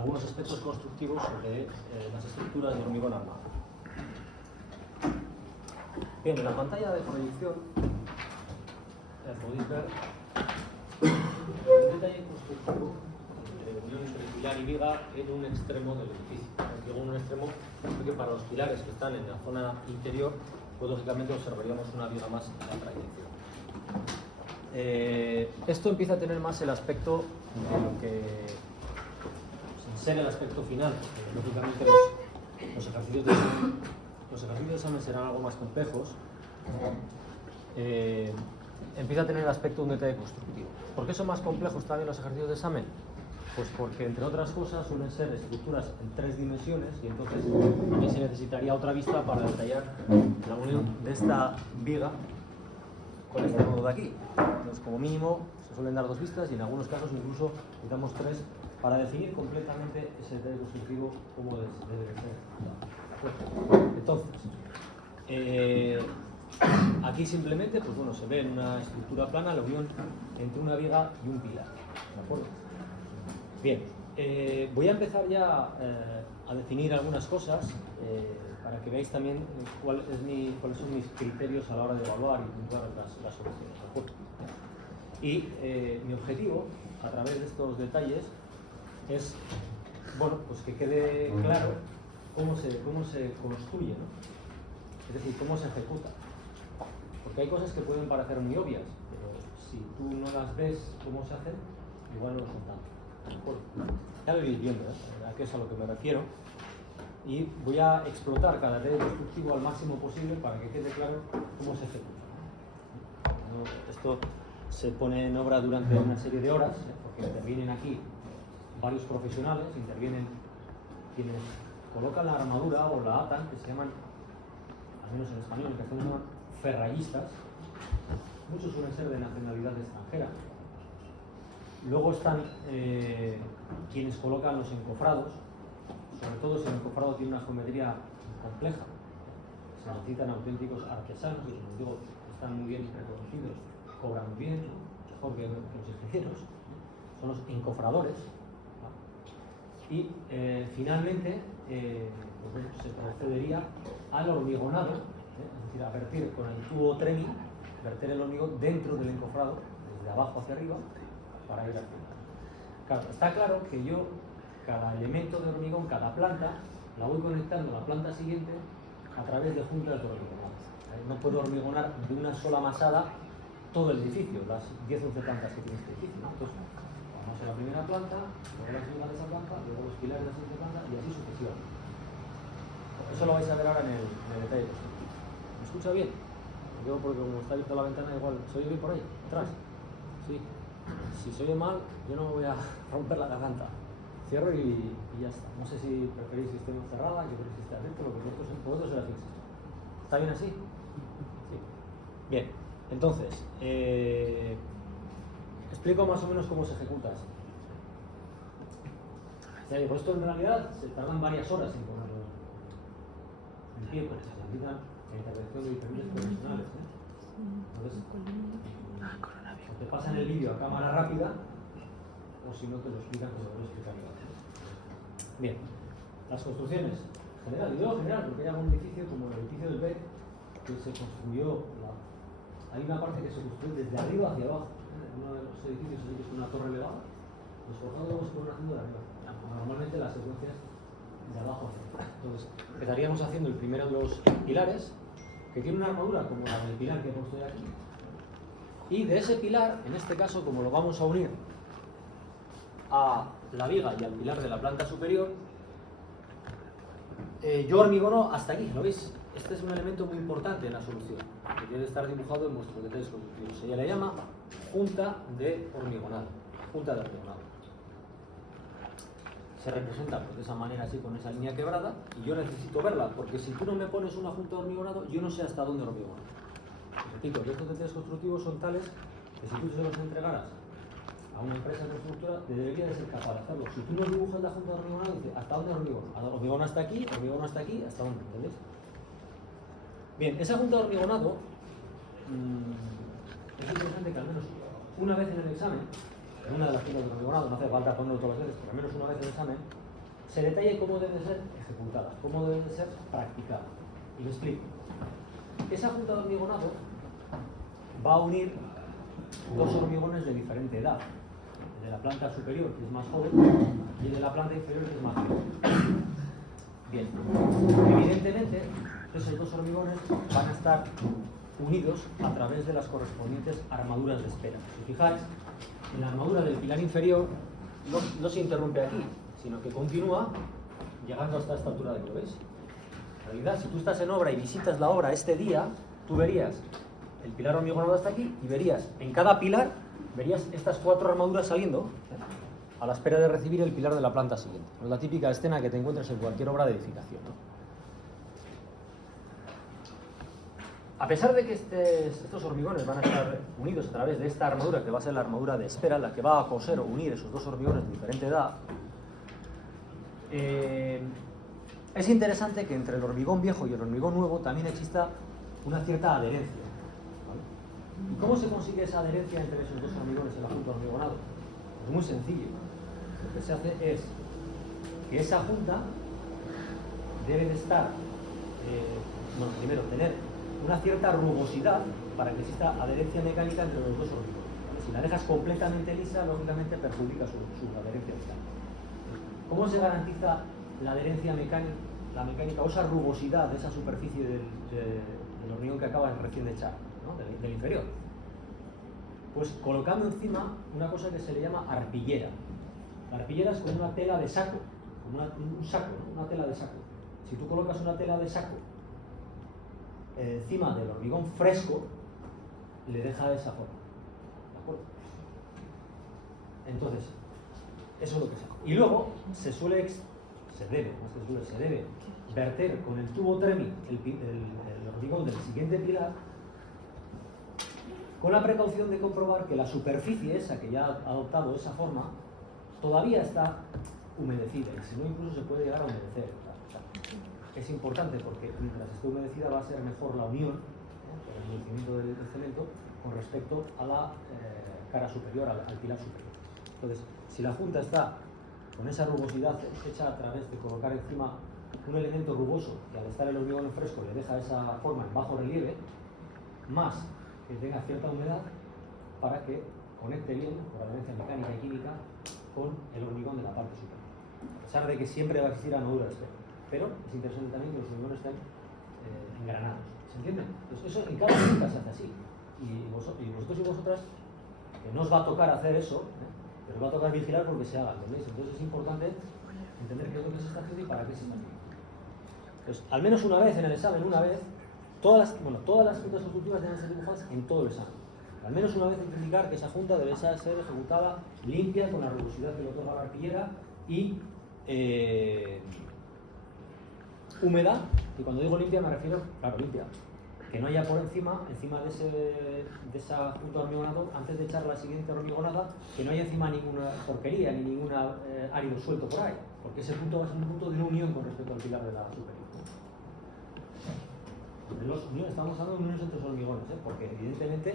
algunos aspectos constructivos sobre las estructuras de hormigón armado. Bien, en la pantalla de proyección podéis ver un detalle constructivo de unión entre pilar y viga en un extremo del edificio. Digo en un extremo porque para los pilares que están en la zona interior, pues lógicamente observaríamos una viga más en la otra dirección. Esto empieza a tener más el aspecto de lo que ser el aspecto final, porque lógicamente los ejercicios de examen serán algo más complejos. Empieza a tener el aspecto de un detalle constructivo. ¿Por qué son más complejos también los ejercicios de examen? Pues porque, entre otras cosas, suelen ser estructuras en 3 dimensiones y entonces también se necesitaría otra vista para detallar la unión de esta viga con este nodo de aquí. Entonces, como mínimo, se suelen dar 2 vistas y en algunos casos incluso necesitamos 3 para definir completamente ese detalle constructivo como debe de ser. Entonces, aquí simplemente pues bueno, se ve en una estructura plana la unión entre una viga y un pilar. ¿De acuerdo? Bien, voy a empezar ya a definir algunas cosas para que veáis también cuáles son mis criterios a la hora de evaluar y puntuar las soluciones. ¿De acuerdo? Y mi objetivo, a través de estos detalles, es bueno, pues que quede claro cómo se construye, ¿no? Es decir, cómo se ejecuta. Porque hay cosas que pueden parecer muy obvias, pero si tú no las ves cómo se hacen, igual no lo son tanto. ¿De acuerdo? Ya lo iréis viendo, a qué es a lo que me refiero. Y voy a explotar cada detalle constructivo al máximo posible para que quede claro cómo se ejecuta. Esto se pone en obra durante una serie de horas, porque intervienen aquí varios profesionales, intervienen quienes colocan la armadura o la atan, que se llaman, al menos en español, en castellano se llaman ferrallistas. Muchos suelen ser de nacionalidad extranjera. Luego están quienes colocan los encofrados, sobre todo si el encofrado tiene una geometría compleja. Se necesitan auténticos artesanos y, como digo, están muy bien reconocidos, cobran muy bien, ¿no? Mejor que los ingenieros. Son los encofradores. Y finalmente pues, se procedería al hormigonado, es decir, a vertir con el tubo Treni, verter el hormigón dentro del encofrado, desde abajo hacia arriba, para ir al final. Claro, está claro que yo, cada elemento de hormigón, cada planta, la voy conectando a la planta siguiente a través de juntas de hormigonado. No puedo hormigonar de una sola masada todo el edificio, las 10 o 11 plantas que tiene este edificio, ¿no? Entonces, vamos a la primera planta, luego la segunda de esa planta, luego los pilares de la siguiente planta y así sucesivamente. Eso lo vais a ver ahora en el detalle constructivo. ¿Me escucha bien? Digo porque como está abierta la ventana, igual, ¿se oye bien por ahí? ¿Atrás? Sí. Si se oye mal, yo no me voy a romper la garganta. Cierro y ya está. No sé si preferís que esté cerrada, que preferís que esté abierto, lo que vosotros se la fixéis. ¿Está bien así? Sí. Bien. Entonces, explico más o menos cómo se ejecuta esto. Pues esto en realidad se tardan varias horas en ponerlo en pie, porque se necesita la intervención de diferentes profesionales. Entonces, o te pasan el vídeo a cámara rápida, o si no te lo explican como lo voy a explicar yo. Bien, las construcciones general, y digo general porque hay algún edificio como el edificio del B que se construyó, hay una parte que se construye desde arriba hacia abajo. Uno de los edificios es una torre elevada, los forjados luego se fueron haciendo de arriba. Normalmente la secuencia es de abajo hacia arriba. Entonces, empezaríamos haciendo el primero de los pilares, que tiene una armadura como la del pilar que he puesto de aquí. Y de ese pilar, en este caso, como lo vamos a unir a la viga y al pilar de la planta superior, yo hormigono hasta aquí, ¿lo veis? Este es un elemento muy importante en la solución, que debe estar dibujado en vuestros detalles constructivos. Se le llama junta de hormigonado. Junta de hormigonado. Se representa pues, de esa manera, así, con esa línea quebrada, y yo necesito verla, porque si tú no me pones una junta de hormigonado, yo no sé hasta dónde hormigonar. Repito, que estos detalles constructivos son tales que si tú se los entregaras a una empresa constructora, te debería de ser capaz de hacerlo. Si tú no dibujas la junta de hormigonado, dices, ¿hasta dónde hormigona? Hormigona hasta aquí, ¿hasta dónde? ¿Entendéis? Bien, esa junta de hormigonado es interesante que al menos una vez en el examen, en una de las juntas de hormigonado, no hace falta ponerlo todas las veces, pero al menos una vez en el examen, se detalle cómo debe ser ejecutada, cómo debe ser practicada. Y lo explico. Esa junta de hormigonado va a unir dos hormigones de diferente edad. El de la planta superior, que es más joven, y el de la planta inferior, que es más joven. Bien, evidentemente, esos dos hormigones van a estar unidos a través de las correspondientes armaduras de espera. Si fijáis, en la armadura del pilar inferior no se interrumpe aquí, sino que continúa llegando hasta esta altura de aquí, ¿lo veis? En realidad, si tú estás en obra y visitas la obra este día, tú verías el pilar hormigonado hasta aquí y verías en cada pilar, verías estas 4 armaduras saliendo a la espera de recibir el pilar de la planta siguiente. Es la típica escena que te encuentras en cualquier obra de edificación, ¿no? A pesar de que estos hormigones van a estar unidos a través de esta armadura, que va a ser la armadura de espera, la que va a coser o unir esos dos hormigones de diferente edad, es interesante que entre el hormigón viejo y el hormigón nuevo también exista una cierta adherencia, ¿vale? ¿Y cómo se consigue esa adherencia entre esos dos hormigones en la junta hormigonado? Es muy sencillo. Lo que se hace es que esa junta debe de estar, primero, tener una cierta rugosidad para que exista adherencia mecánica entre los dos hormigones, ¿vale? Si la dejas completamente lisa, lógicamente perjudica su adherencia mecánica. ¿Cómo se garantiza la adherencia mecánica o esa rugosidad de esa superficie del hormigón que acaba recién de echar, ¿no? del inferior? Pues colocando encima una cosa que se le llama arpillera. La arpillera es como una tela de saco, como un saco, ¿no? Una tela de saco. Si tú colocas una tela de saco encima del hormigón fresco, le deja de esa forma. ¿De acuerdo? Entonces, eso es lo que se hace. Y luego se debe verter con el tubo térmico el hormigón del siguiente pilar, con la precaución de comprobar que la superficie esa que ya ha adoptado esa forma todavía está humedecida, y si no incluso se puede llegar a humedecer. Es importante porque mientras esté humedecida va a ser mejor la unión, por el endurecimiento del cemento, con respecto a la cara superior, al pilar superior. Entonces, si la junta está con esa rugosidad hecha a través de colocar encima un elemento rugoso que al estar el hormigón en fresco le deja esa forma en bajo relieve, más que tenga cierta humedad para que conecte bien, por adherencia mecánica y química, con el hormigón de la parte superior. A pesar de que siempre va a existir armadura de espera, pero es interesante también que los hormigones estén engranados. ¿Se entiende? Entonces, eso en cada junta se hace así. Y vosotros y vosotras, que no os va a tocar hacer eso, pero os va a tocar vigilar porque se haga, ¿entendéis? Entonces es importante entender qué es lo que se está haciendo y para qué se está haciendo. Entonces, al menos una vez en el examen, todas las juntas ejecutivas deben ser dibujadas en todo el examen. Al menos una vez hay que indicar que esa junta debe ser ejecutada limpia, con la rugosidad que le otorga la arpillera y húmeda, y cuando digo limpia me refiero, claro, limpia, que no haya por encima de esa junta hormigonado, antes de echar la siguiente hormigonada, que no haya encima ninguna porquería ni ningún árido suelto por ahí, porque ese punto va a ser un punto de unión con respecto al pilar de la superior. Estamos hablando de uniones entre los hormigones, porque evidentemente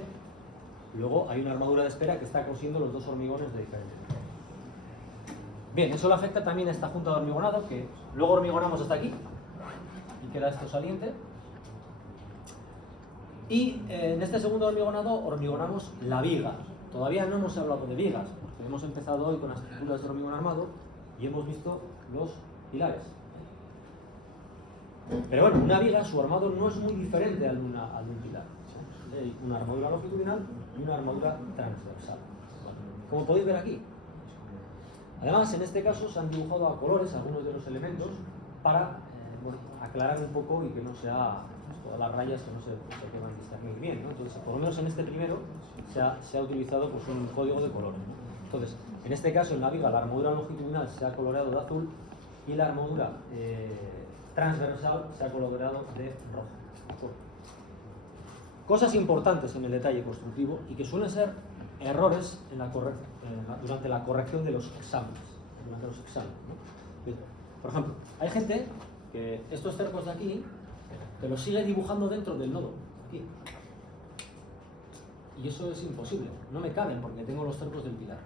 luego hay una armadura de espera que está cosiendo los dos hormigones de diferente tipo. Bien, eso le afecta también a esta junta de hormigonado, que luego hormigonamos hasta aquí y queda esto saliente. Y en este segundo hormigonado hormigonamos la viga. Todavía no hemos hablado de vigas, porque hemos empezado hoy con las estructuras de hormigón armado y hemos visto los pilares. Pero bueno, una viga, su armado no es muy diferente al de un pilar. Hay una armadura longitudinal y una armadura transversal, como podéis ver aquí. Además, en este caso se han dibujado a colores algunos de los elementos para aclarar un poco y que no sea todas las rayas que no se quedan distinguir bien, ¿no? Entonces, por lo menos en este primero se ha utilizado pues, un código de colores, ¿no? Entonces, en este caso, en la viga, la armadura longitudinal se ha coloreado de azul y la armadura transversal se ha coloreado de rojo. Cosas importantes en el detalle constructivo y que suelen ser errores durante la corrección de los exámenes. ¿No? Por ejemplo, hay gente que estos cercos de aquí que los sigue dibujando dentro del nodo, aquí. Y eso es imposible, no me caben porque tengo los cercos del pilar.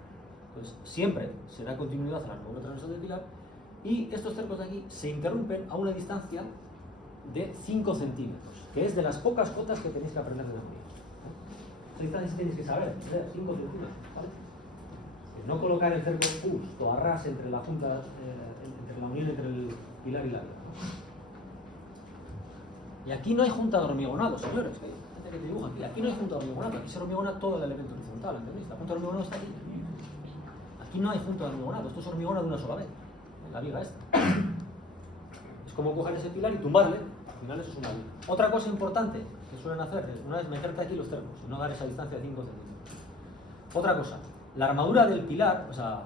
Entonces, siempre será continuidad a la armadura transversal del pilar y estos cercos de aquí se interrumpen a una distancia de 5 centímetros, que es de las pocas cotas que tenéis que aprender de memoria. Esa distancia sí tenéis que saber, 5 centímetros, ¿vale? No colocar el cerco justo a ras entre la junta, entre la unión entre el pilar y la viga. Y aquí no hay junta de hormigonado, señores. Hay gente que te dibuja aquí. Aquí no hay junta de hormigonado, aquí se hormigona todo el elemento horizontal, ¿entendéis? La junta de hormigonado está aquí. Aquí no hay junta de hormigonado, esto se hormigona de una sola vez. La viga esta. Es como coger ese pilar y tumbarle. Al final eso es una viga. Otra cosa importante que suelen hacer es, una vez meterte aquí los cercos y no dar esa distancia de 5 centímetros. Otra cosa, la armadura del pilar, o sea,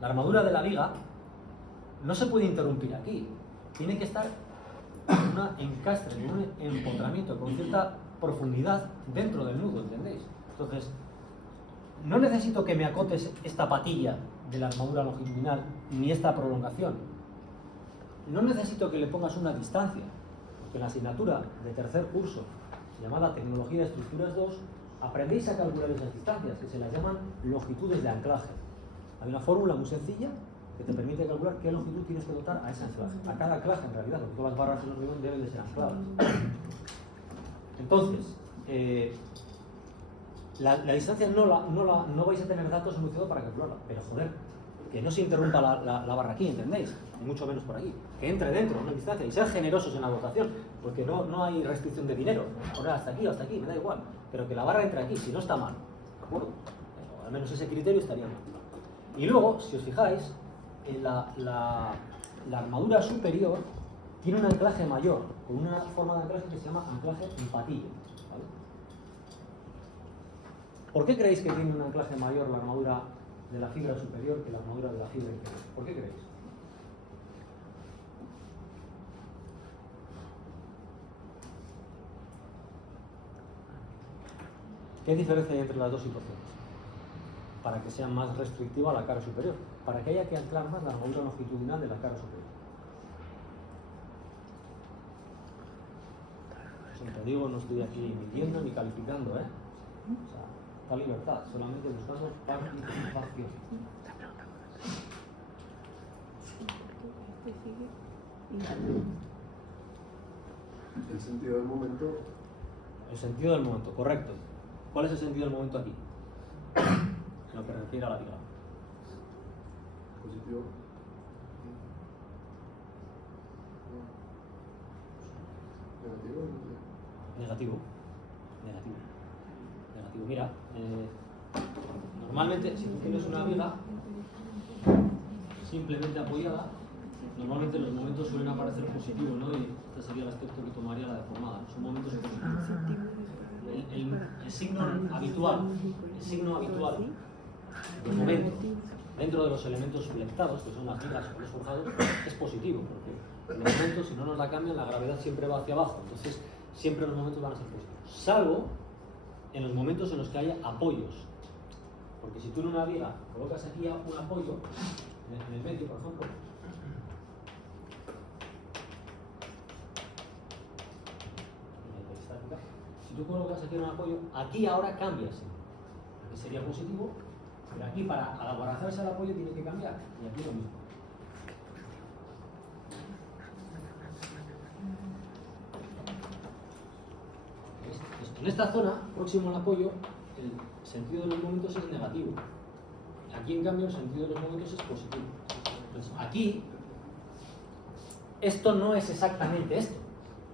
la armadura de la viga no se puede interrumpir aquí. Tiene que estar en un encastre, en un empotramiento con cierta profundidad dentro del nudo, ¿entendéis? Entonces, no necesito que me acotes esta patilla de la armadura longitudinal ni esta prolongación. No necesito que le pongas una distancia, porque en la asignatura de tercer curso, llamada Tecnología de Estructuras 2, aprendéis a calcular esas distancias, que se las llaman longitudes de anclaje. Hay una fórmula muy sencilla que te permite calcular qué longitud tienes que dotar a ese anclaje. A cada anclaje, en realidad, porque todas las barras en hormigón deben de ser ancladas. Entonces, la distancia no vais a tener datos en UC2 para calcularla, pero joder, que no se interrumpa la barra aquí, ¿entendéis? Y mucho menos por aquí. Que entre dentro de una distancia y ser generosos en la dotación, porque no hay restricción de dinero. Poner hasta aquí o hasta aquí, me da igual. Pero que la barra entre aquí, si no está mal, ¿de acuerdo? Al menos ese criterio estaría bien. Y luego, si os fijáis, la armadura superior tiene un anclaje mayor, con una forma de anclaje que se llama anclaje en patillo, ¿vale? ¿Por qué creéis que tiene un anclaje mayor la armadura de la fibra superior que la armadura de la fibra inferior? ¿Por qué creéis? ¿Qué diferencia hay entre las dos situaciones? Para que sea más restrictiva la cara superior, para que haya que anclar más la armadura longitudinal de la cara superior. Siempre digo, no estoy aquí midiendo ni calificando, ¿eh? O sea, está libertad, solamente buscando participación. El sentido del momento. El sentido del momento, correcto. ¿Cuál es el sentido del momento aquí? En lo que refiere a la viga. Positivo. Negativo. Negativo. Mira, normalmente si tú tienes una viga simplemente apoyada, normalmente los momentos suelen aparecer positivos, ¿no? Y este sería el aspecto que tomaría la deformada. Son momentos positivos. El signo habitual del momento dentro de los elementos flectados, que son las vigas o los forjados, es positivo, porque el momento, si no nos la cambian, la gravedad siempre va hacia abajo, entonces siempre los momentos van a ser positivos, salvo en los momentos en los que haya apoyos, porque si tú en una viga colocas aquí un apoyo, en el medio, por ejemplo, si tú colocas aquí un apoyo, aquí ahora cambia, aquí sería positivo, pero aquí para abrazarse al apoyo tiene que cambiar, y aquí lo mismo. En esta zona, próximo al apoyo, el sentido de los momentos es negativo. Aquí, en cambio, el sentido de los momentos es positivo. Entonces, aquí, esto no es exactamente esto,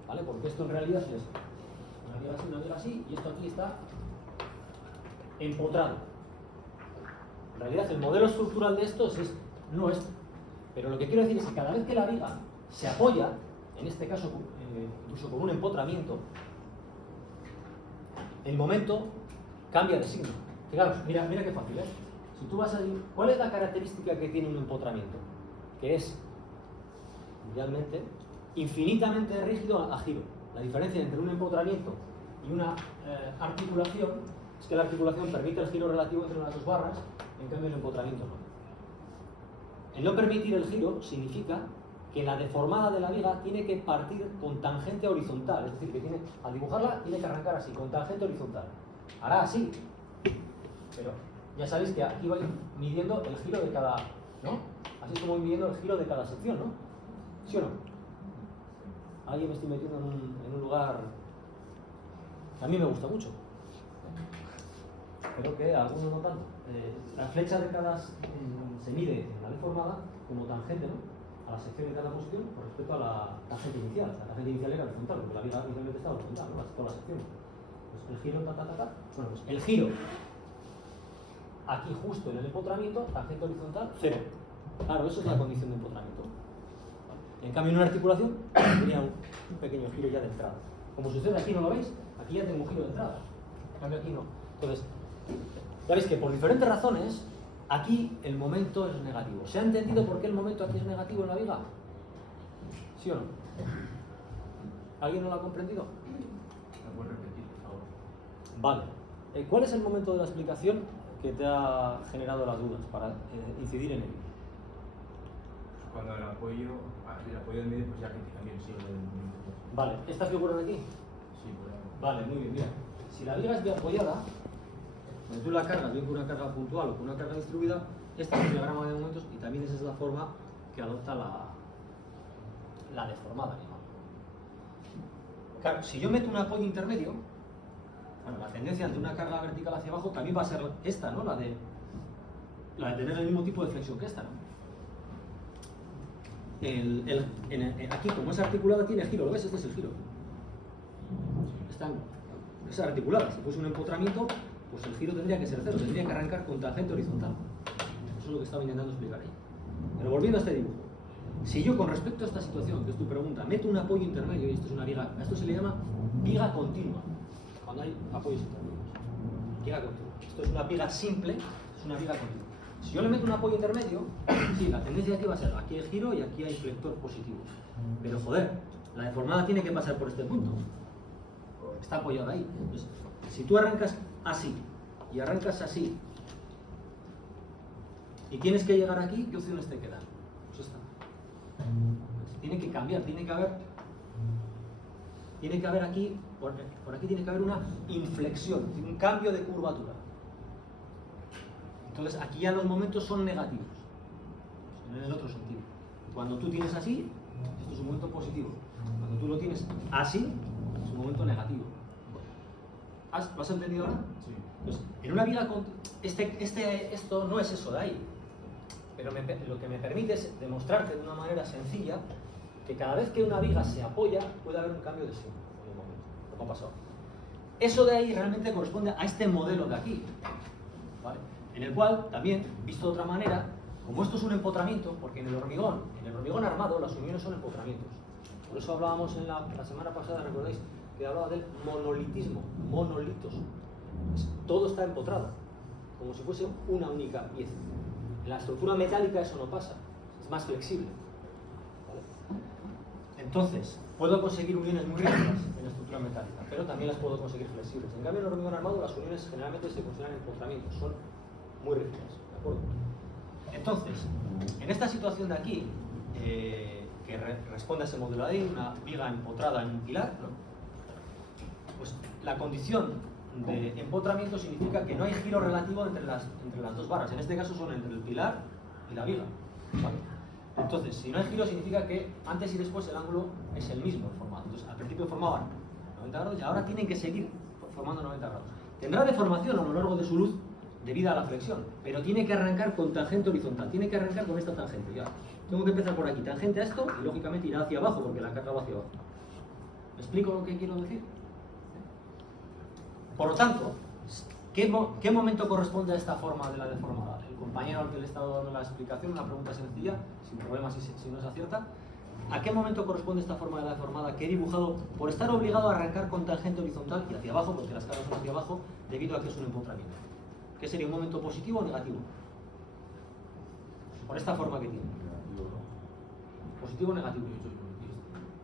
¿vale? Porque esto en realidad es una viga así, y esto aquí está empotrado. En realidad, el modelo estructural de esto es esto, no esto. Pero lo que quiero decir es que cada vez que la viga se apoya, en este caso incluso con un empotramiento, el momento cambia de signo. Fijaros, mira qué fácil, ¿eh? Si tú vas a decir, ¿cuál es la característica que tiene un empotramiento? Que es, idealmente, infinitamente rígido a giro. La diferencia entre un empotramiento y una articulación es que la articulación permite el giro relativo entre las dos barras, en cambio el empotramiento no. El no permitir el giro significa que la deformada de la viga tiene que partir con tangente horizontal, es decir, que al dibujarla tiene que arrancar así, con tangente horizontal. Hará así, pero ya sabéis que aquí voy midiendo el giro de cada, ¿no? Así es como voy midiendo el giro de cada sección, ¿no? ¿Sí o no? Ahí me estoy metiendo en un lugar que a mí me gusta mucho. Creo que a algunos no tanto. La flecha de cada se mide en la deformada como tangente, ¿no? A la sección de cada posición con respecto a la tangente inicial. La tangente inicial era horizontal, porque la viga inicialmente estaba horizontal, ¿no? Todas las secciones. Pues el giro, Bueno, pues el giro aquí justo en el empotramiento, tangente horizontal, 0. Claro, eso es la condición de empotramiento. En cambio, en una articulación tendría un pequeño giro ya de entrada. Como sucede aquí, ¿no lo veis? Aquí ya tengo un giro de entrada. En cambio, aquí no. Entonces, ya veis que por diferentes razones, aquí el momento es negativo. ¿Se ha entendido por qué el momento aquí es negativo en la viga? ¿Sí o no? ¿Alguien no lo ha comprendido? ¿Me puedes repetir, por favor? Vale. ¿Cuál es el momento de la explicación que te ha generado las dudas para incidir en él? Cuando el apoyo del medio, pues ya que también sigue el movimiento. Vale. ¿Esta figura de aquí? Sí, por ahí. Vale, muy bien, mira. Si la viga es bien apoyada, cuando tú la cargas bien con una carga puntual o con una carga distribuida, este es el diagrama de momentos y también esa es la forma que adopta la deformada animal. Claro, si yo meto un apoyo intermedio, bueno, la tendencia ante una carga vertical hacia abajo también va a ser esta, ¿no? La de tener el mismo tipo de flexión que esta, ¿no? Aquí, como es articulada, tiene giro, ¿lo ves? Este es el giro. Es articulada. Si fuese un empotramiento, pues el giro tendría que ser 0, tendría que arrancar con tangente horizontal. Eso es lo que estaba intentando explicar ahí. Pero volviendo a este dibujo, si yo con respecto a esta situación, que es tu pregunta, meto un apoyo intermedio, y esto es una viga, a esto se le llama viga continua, cuando hay apoyos intermedios. Viga continua. Esto es una viga simple, es una viga continua. Si yo le meto un apoyo intermedio, sí, la tendencia aquí va a ser, aquí hay giro y aquí hay flector positivo. Pero joder, la deformada tiene que pasar por este punto. Está apoyada ahí. Entonces, si tú arrancas así y arrancas así y tienes que llegar aquí, ¿qué opciones te quedan? Pues esta. Pues tiene que cambiar, tiene que haber aquí, por aquí tiene que haber una inflexión, un cambio de curvatura. Entonces aquí ya los momentos son negativos, en el otro sentido. Cuando tú tienes así, esto es un momento positivo. Cuando tú lo tienes así, es un momento negativo. ¿Lo has entendido ahora? Sí. Pues, en una viga, esto no es eso de ahí, pero lo que me permite es demostrarte de una manera sencilla que cada vez que una viga se apoya puede haber un cambio de signo en el momento, como ha pasado. Eso de ahí realmente corresponde a este modelo de aquí, ¿vale? En el cual también, visto de otra manera, como esto es un empotramiento, porque en el hormigón armado las uniones son empotramientos. Por eso hablábamos en la semana pasada, ¿recordáis? Que hablaba del monolitismo, monolitos. Todo está empotrado, como si fuese una única pieza. En la estructura metálica eso no pasa, es más flexible. ¿Vale? Entonces, puedo conseguir uniones muy rígidas en la estructura metálica, pero también las puedo conseguir flexibles. En cambio, en el hormigón armado las uniones generalmente se consideran empotramientos, son muy rígidas. ¿De acuerdo? Entonces, en esta situación de aquí, que responde a ese modelo de ahí, una viga empotrada en un pilar, ¿no? Pues la condición de empotramiento significa que no hay giro relativo entre las dos barras. En este caso son entre el pilar y la viga, ¿vale? Entonces, si no hay giro significa que antes y después el ángulo es el mismo formado. Entonces, al principio formaban 90 grados y ahora tienen que seguir formando 90 grados. Tendrá deformación a lo largo de su luz debido a la flexión, pero tiene que arrancar con tangente horizontal, tiene que arrancar con esta tangente. Ya. Tengo que empezar por aquí, tangente a esto, y lógicamente irá hacia abajo porque la carga va hacia abajo. ¿Me explico lo que quiero decir? Por lo tanto, ¿qué momento corresponde a esta forma de la deformada? El compañero al que le he estado dando la explicación, una pregunta sencilla, sin problemas si no se acierta. ¿A qué momento corresponde esta forma de la deformada que he dibujado por estar obligado a arrancar con tangente horizontal y hacia abajo, porque las cargas son hacia abajo, debido a que es un empotramiento? ¿Qué sería un momento positivo o negativo? Por esta forma que tiene. ¿Positivo o negativo?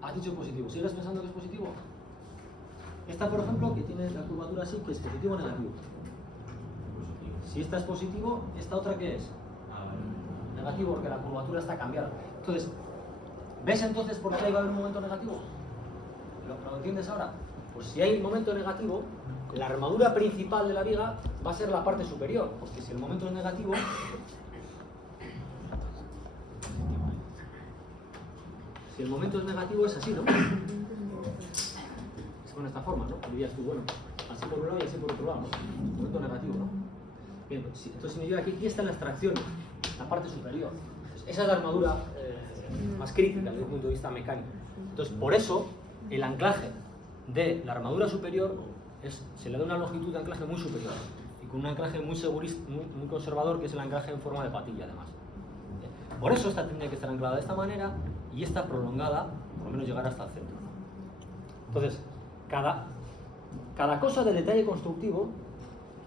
Has dicho positivo. ¿Sigues pensando que es positivo? Esta, por ejemplo, que tiene la curvatura así, que es positivo o negativo. Si esta es positivo, ¿esta otra qué es? Negativo, porque la curvatura está cambiada. Entonces, ¿ves entonces por qué va a haber un momento negativo? ¿Lo entiendes ahora? Pues si hay momento negativo, la armadura principal de la viga va a ser la parte superior, porque si el momento es negativo, si el momento es negativo es así, ¿no? Es con esta forma, ¿no? Dirías tú, bueno, así por un lado y así por otro lado, ¿no? Momento negativo, ¿no? Bien, pues, entonces significa que aquí está la extracción, la parte superior. Entonces, esa es la armadura más crítica desde un punto de vista mecánico. Entonces, por eso, el anclaje de la armadura superior se le da una longitud de anclaje muy superior y con un anclaje muy muy conservador, que es el anclaje en forma de patilla, además. Por eso esta tendría que estar anclada de esta manera y esta prolongada, por lo menos llegar hasta el centro. Entonces, cada cosa de detalle constructivo,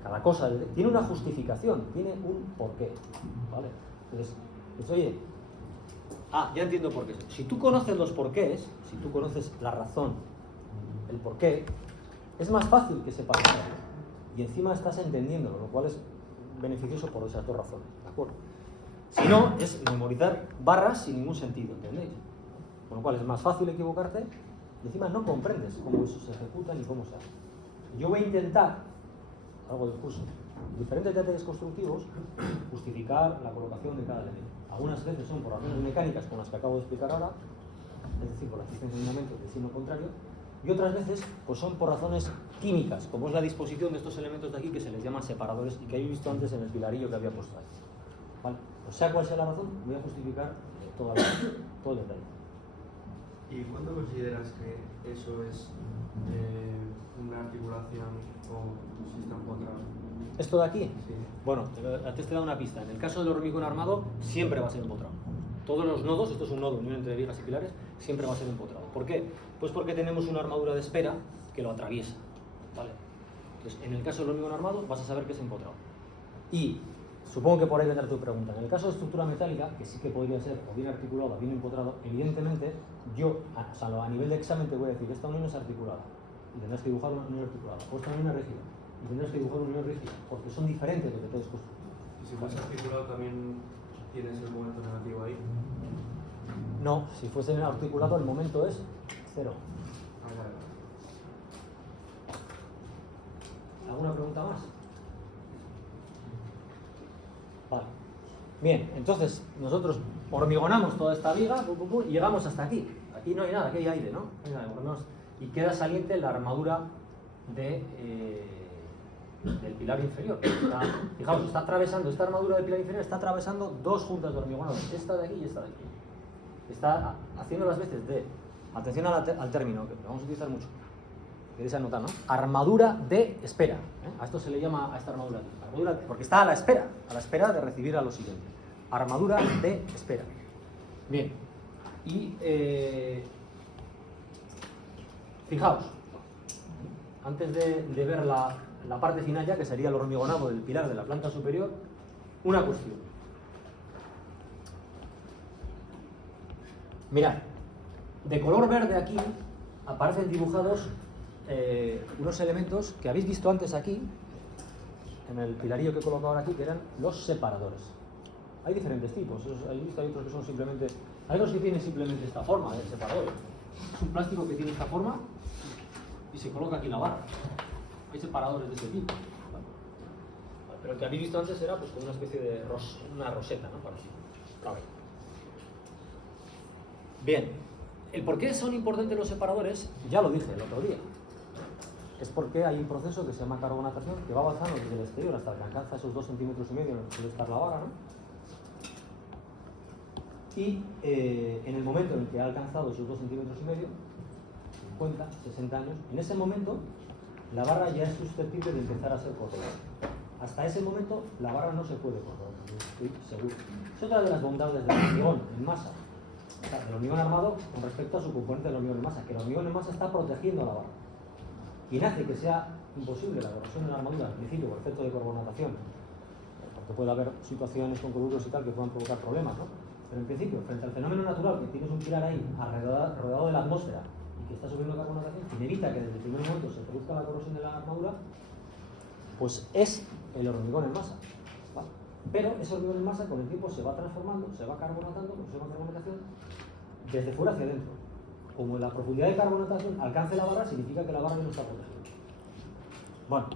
cada cosa tiene una justificación, tiene un porqué, ¿vale? Entonces, pues, oye, ya entiendo por qué. Si tú conoces los porqués, si tú conoces la razón, el porqué, es más fácil que sepas hacerlo. Y encima estás entendiéndolo, lo cual es beneficioso por esas dos razones, ¿de acuerdo? Si no, es memorizar barras sin ningún sentido, ¿entendéis? Con lo cual es más fácil equivocarte y encima no comprendes cómo eso se ejecuta ni cómo se hace. Yo voy a intentar, a lo largo del curso, diferentes detalles constructivos, justificar la colocación de cada elemento. Algunas veces son por razones mecánicas, como las que acabo de explicar ahora, es decir, por la existencia de un elemento de signo contrario, y otras veces pues son por razones químicas, como es la disposición de estos elementos de aquí que se les llaman separadores y que habéis visto antes en el pilarillo que había puesto ahí. ¿Vale? O sea cual sea la razón, voy a justificar todo el detalle. ¿Y cuándo consideras que eso es una articulación o un sistema empotrado? ¿Esto de aquí? Sí. Bueno, antes te he dado una pista. En el caso del hormigón armado, siempre va a ser empotrado. Todos los nodos, esto es un nodo unión entre vigas y pilares, siempre va a ser empotrado. ¿Por qué? Pues porque tenemos una armadura de espera que lo atraviesa, ¿vale? Entonces, en el caso del hormigón armado, vas a saber que es empotrado. Y supongo que por ahí vendrá tu pregunta. En el caso de estructura metálica, que sí que podría ser o bien articulado o bien empotrado, evidentemente, yo, a nivel de examen, te voy a decir, esta unión es articulada y tendrás que dibujar una unión articulada, o esta unión es rígida y tendrás que dibujar una unión rígida, porque son diferentes de detalles constructivos. ¿Y si fuese articulado también tienes el momento negativo ahí? No, si fuese articulado el momento es 0. Vale. ¿Alguna pregunta más? Vale. Bien, entonces nosotros hormigonamos toda esta viga y llegamos hasta aquí. Aquí no hay nada, aquí hay aire, ¿no? Hay nada, y queda saliente la armadura del pilar inferior. Fijaos, está atravesando, esta armadura del pilar inferior está atravesando dos juntas de hormigón, esta de aquí y esta de aquí. Está haciendo las veces de, atención al término, que vamos a utilizar mucho, queréis anotar, ¿no? Armadura de espera. A esto se le llama, a esta armadura, porque está a la espera de recibir a lo siguiente. Armadura de espera. Bien. Y fijaos, antes de ver la parte final ya, que sería el hormigonado del pilar de la planta superior, una cuestión. Mirad, de color verde aquí aparecen dibujados unos elementos que habéis visto antes aquí, en el pilarillo que he colocado ahora aquí, que eran los separadores. Hay diferentes tipos, hay otros que son simplemente, hay otros que tienen simplemente esta forma de separador. Es un plástico que tiene esta forma y se coloca aquí la barra. Hay separadores de este tipo. Pero el que habéis visto antes era pues como una especie de una roseta, ¿no? Parecido. A ver. Bien, el por qué son importantes los separadores, ya lo dije el otro día. Es porque hay un proceso que se llama carbonatación que va avanzando desde el exterior hasta que alcanza esos 2,5 centímetros en el que suele estar la vara, ¿no? Y en el momento en que ha alcanzado esos 2,5 centímetros, 50, 60 años, en ese momento la barra ya es susceptible de empezar a ser cortada. Hasta ese momento la barra no se puede cortar, estoy seguro. Es otra de las bondades del hormigón en masa. O sea, el hormigón armado con respecto a su componente del hormigón en masa, que el hormigón en masa está protegiendo a la barra. Quien hace que sea imposible la corrosión de la armadura, al principio por efecto de carbonatación, porque puede haber situaciones con cloruros y tal que puedan provocar problemas, ¿no? Pero en principio, frente al fenómeno natural, que tienes un pilar ahí rodeado de la atmósfera y que está sufriendo carbonatación, quien evita que desde el primer momento se produzca la corrosión de la armadura, pues es el hormigón en masa, ¿vale? Pero ese hormigón en masa con el tiempo se va transformando, se va carbonatando, se va carbonatación desde fuera hacia adentro. como la profundidad de carbonatación alcance la barra, significa que la barra no está protegida. Bueno,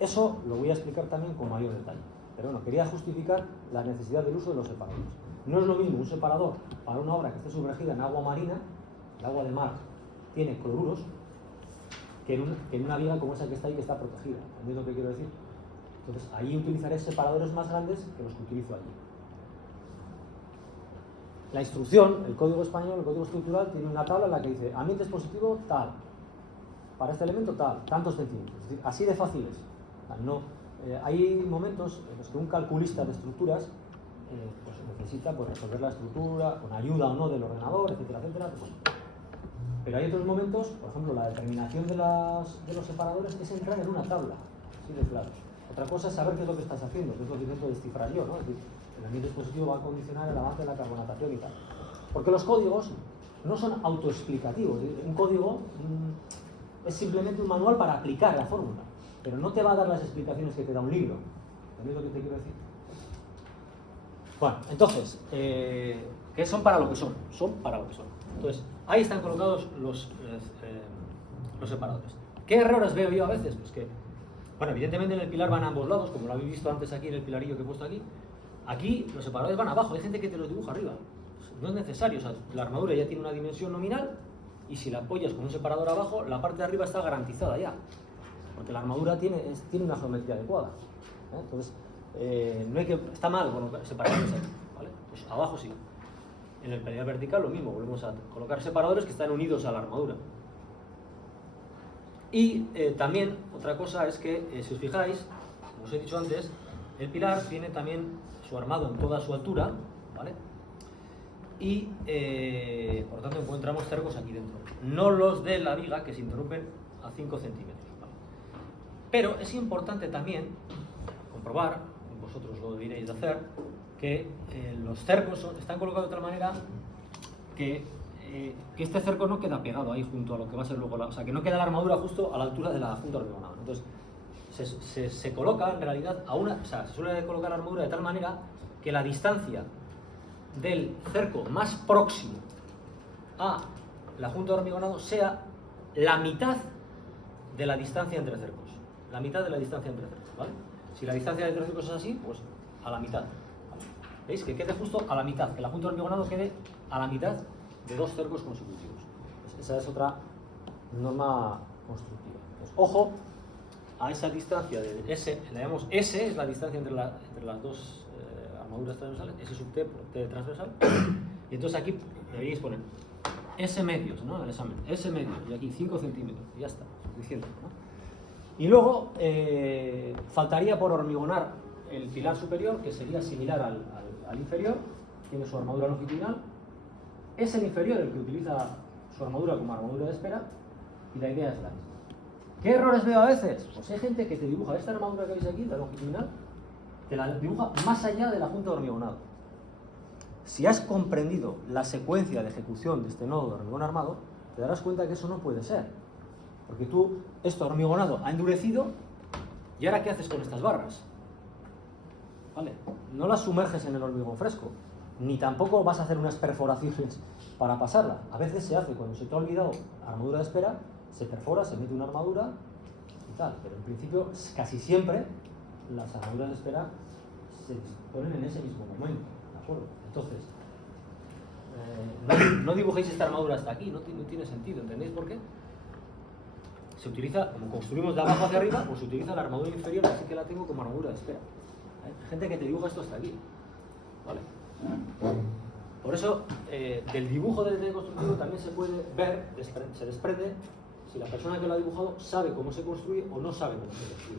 eso lo voy a explicar también con mayor detalle. Pero bueno, quería justificar la necesidad del uso de los separadores. No es lo mismo un separador para una obra que esté sumergida en agua marina, el agua de mar tiene cloruros, que en una viga como esa que está ahí, que está protegida. ¿Entendéis lo que quiero decir? Entonces, ahí utilizaré separadores más grandes que los que utilizo allí. La instrucción, el código español, el código estructural, tiene una tabla en la que dice ambiente expositivo tal, para este elemento tal, tantos centímetros. Es decir, así de fácil es. No, hay momentos en los que un calculista de estructuras pues necesita pues, resolver la estructura con ayuda o no del ordenador, etcétera, etcétera. Pues, pero hay otros momentos, por ejemplo, la determinación de los separadores es entrar en una tabla, así de claro. Otra cosa es saber qué es lo que estás haciendo, qué es lo que intento descifrar yo, ¿no? Es decir, el ambiente expositivo va a condicionar el avance de la carbonatación y tal. Porque los códigos no son autoexplicativos. Un código es simplemente un manual para aplicar la fórmula, pero no te va a dar las explicaciones que te da un libro. ¿Entendéis lo que te quiero decir? Bueno, entonces, ¿qué son para lo que son? Son para lo que son. Entonces, ahí están colocados los separadores. ¿Qué errores veo yo a veces? Pues que, bueno, evidentemente en el pilar van a ambos lados, como lo habéis visto antes aquí en el pilarillo que he puesto aquí. Aquí los separadores van abajo, hay gente que te los dibuja arriba. No es necesario, o sea, la armadura ya tiene una dimensión nominal y si la apoyas con un separador abajo, la parte de arriba está garantizada ya. Porque la armadura tiene una geometría adecuada. Entonces, no hay que, está mal separadores aquí, ¿vale? Pues abajo sí. En el pilar vertical lo mismo, volvemos a colocar separadores que están unidos a la armadura. Y también otra cosa es que, si os fijáis, como os he dicho antes, el pilar tiene también su armado en toda su altura, ¿vale? Y por lo tanto encontramos cercos aquí dentro, no los de la viga que se interrumpen a 5 centímetros, ¿vale? Pero es importante también comprobar, vosotros lo deberíais de hacer, que los cercos están colocados de tal manera que este cerco no queda pegado ahí junto a lo que va a ser luego o sea, que no queda la armadura justo a la altura de la junta hormigonada. Entonces, se coloca en realidad o sea, se suele colocar la armadura de tal manera que la distancia del cerco más próximo a la junta de hormigonado sea la mitad de la distancia entre cercos. La mitad de la distancia entre cercos, ¿vale? Si la distancia entre cercos es así, pues a la mitad. ¿Veis? Que quede justo a la mitad, que la junta de hormigonado quede a la mitad de dos cercos consecutivos. Pues esa es otra norma constructiva. Pues, ojo a esa distancia de S, le llamamos S, es la distancia entre las dos armaduras transversales, S sub T por T transversal. Y entonces aquí deberíais poner S medios, ¿no? En el examen, S medios, y aquí 5 centímetros, y ya está, suficiente, ¿no? Y luego faltaría por hormigonar el pilar superior, que sería similar al inferior, tiene su armadura longitudinal. Es el inferior el que utiliza su armadura como armadura de espera, y la idea es la misma. ¿Qué errores veo a veces? Pues hay gente que te dibuja esta armadura que veis aquí, la longitudinal, te la dibuja más allá de la junta de hormigonado. Si has comprendido la secuencia de ejecución de este nodo de hormigón armado, te darás cuenta que eso no puede ser. Porque tú, esto hormigonado ha endurecido, ¿y ahora qué haces con estas barras? ¿Vale? No las sumerges en el hormigón fresco, ni tampoco vas a hacer unas perforaciones para pasarla. A veces se hace, cuando se te ha olvidado armadura de espera, se perfora, se mete una armadura y tal. Pero en principio, casi siempre, las armaduras de espera se disponen en ese mismo momento, ¿de acuerdo? Entonces, no dibujéis esta armadura hasta aquí, no tiene sentido, ¿entendéis por qué? Se utiliza, como construimos de abajo hacia arriba, pues se utiliza la armadura inferior, así que la tengo como armadura de espera. Hay gente que te dibuja esto hasta aquí, ¿vale? Por eso, del dibujo del detalle constructivo también se puede ver, se desprende si la persona que lo ha dibujado sabe cómo se construye o no sabe cómo se construye.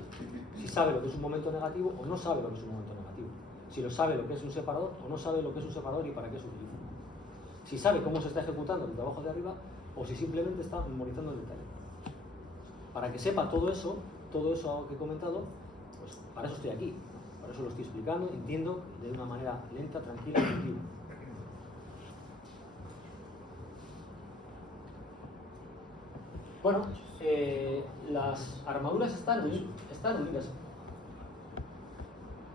Si sabe lo que es un momento negativo o no sabe lo que es un momento negativo. Si lo sabe lo que es un separador o no sabe lo que es un separador y para qué se utiliza. Si sabe cómo se está ejecutando desde abajo de arriba o si simplemente está memorizando el detalle. Para que sepa todo eso que he comentado, pues para eso estoy aquí. Para eso lo estoy explicando, entiendo de una manera lenta, tranquila y continua. Bueno, las armaduras están unidas.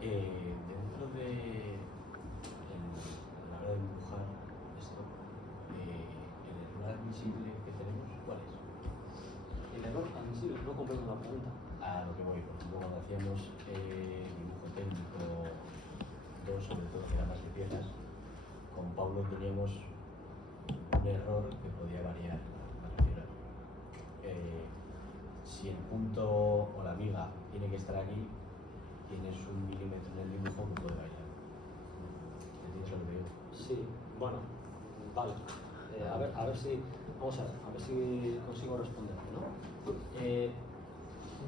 Dentro de a la hora de dibujar esto, el error admisible completo la pregunta. A lo que voy, por ejemplo, cuando hacíamos dibujo técnico 2, sobre todo diagramas de piezas, con Pablo teníamos un error que podía variar. Me refiero, si el punto o la viga tiene que estar aquí, tienes 1 milímetro en el dibujo que puede variar. ¿Entiendes lo que digo? Sí, bueno, vale. A ver si, vamos a ver si consigo responderte, ¿no?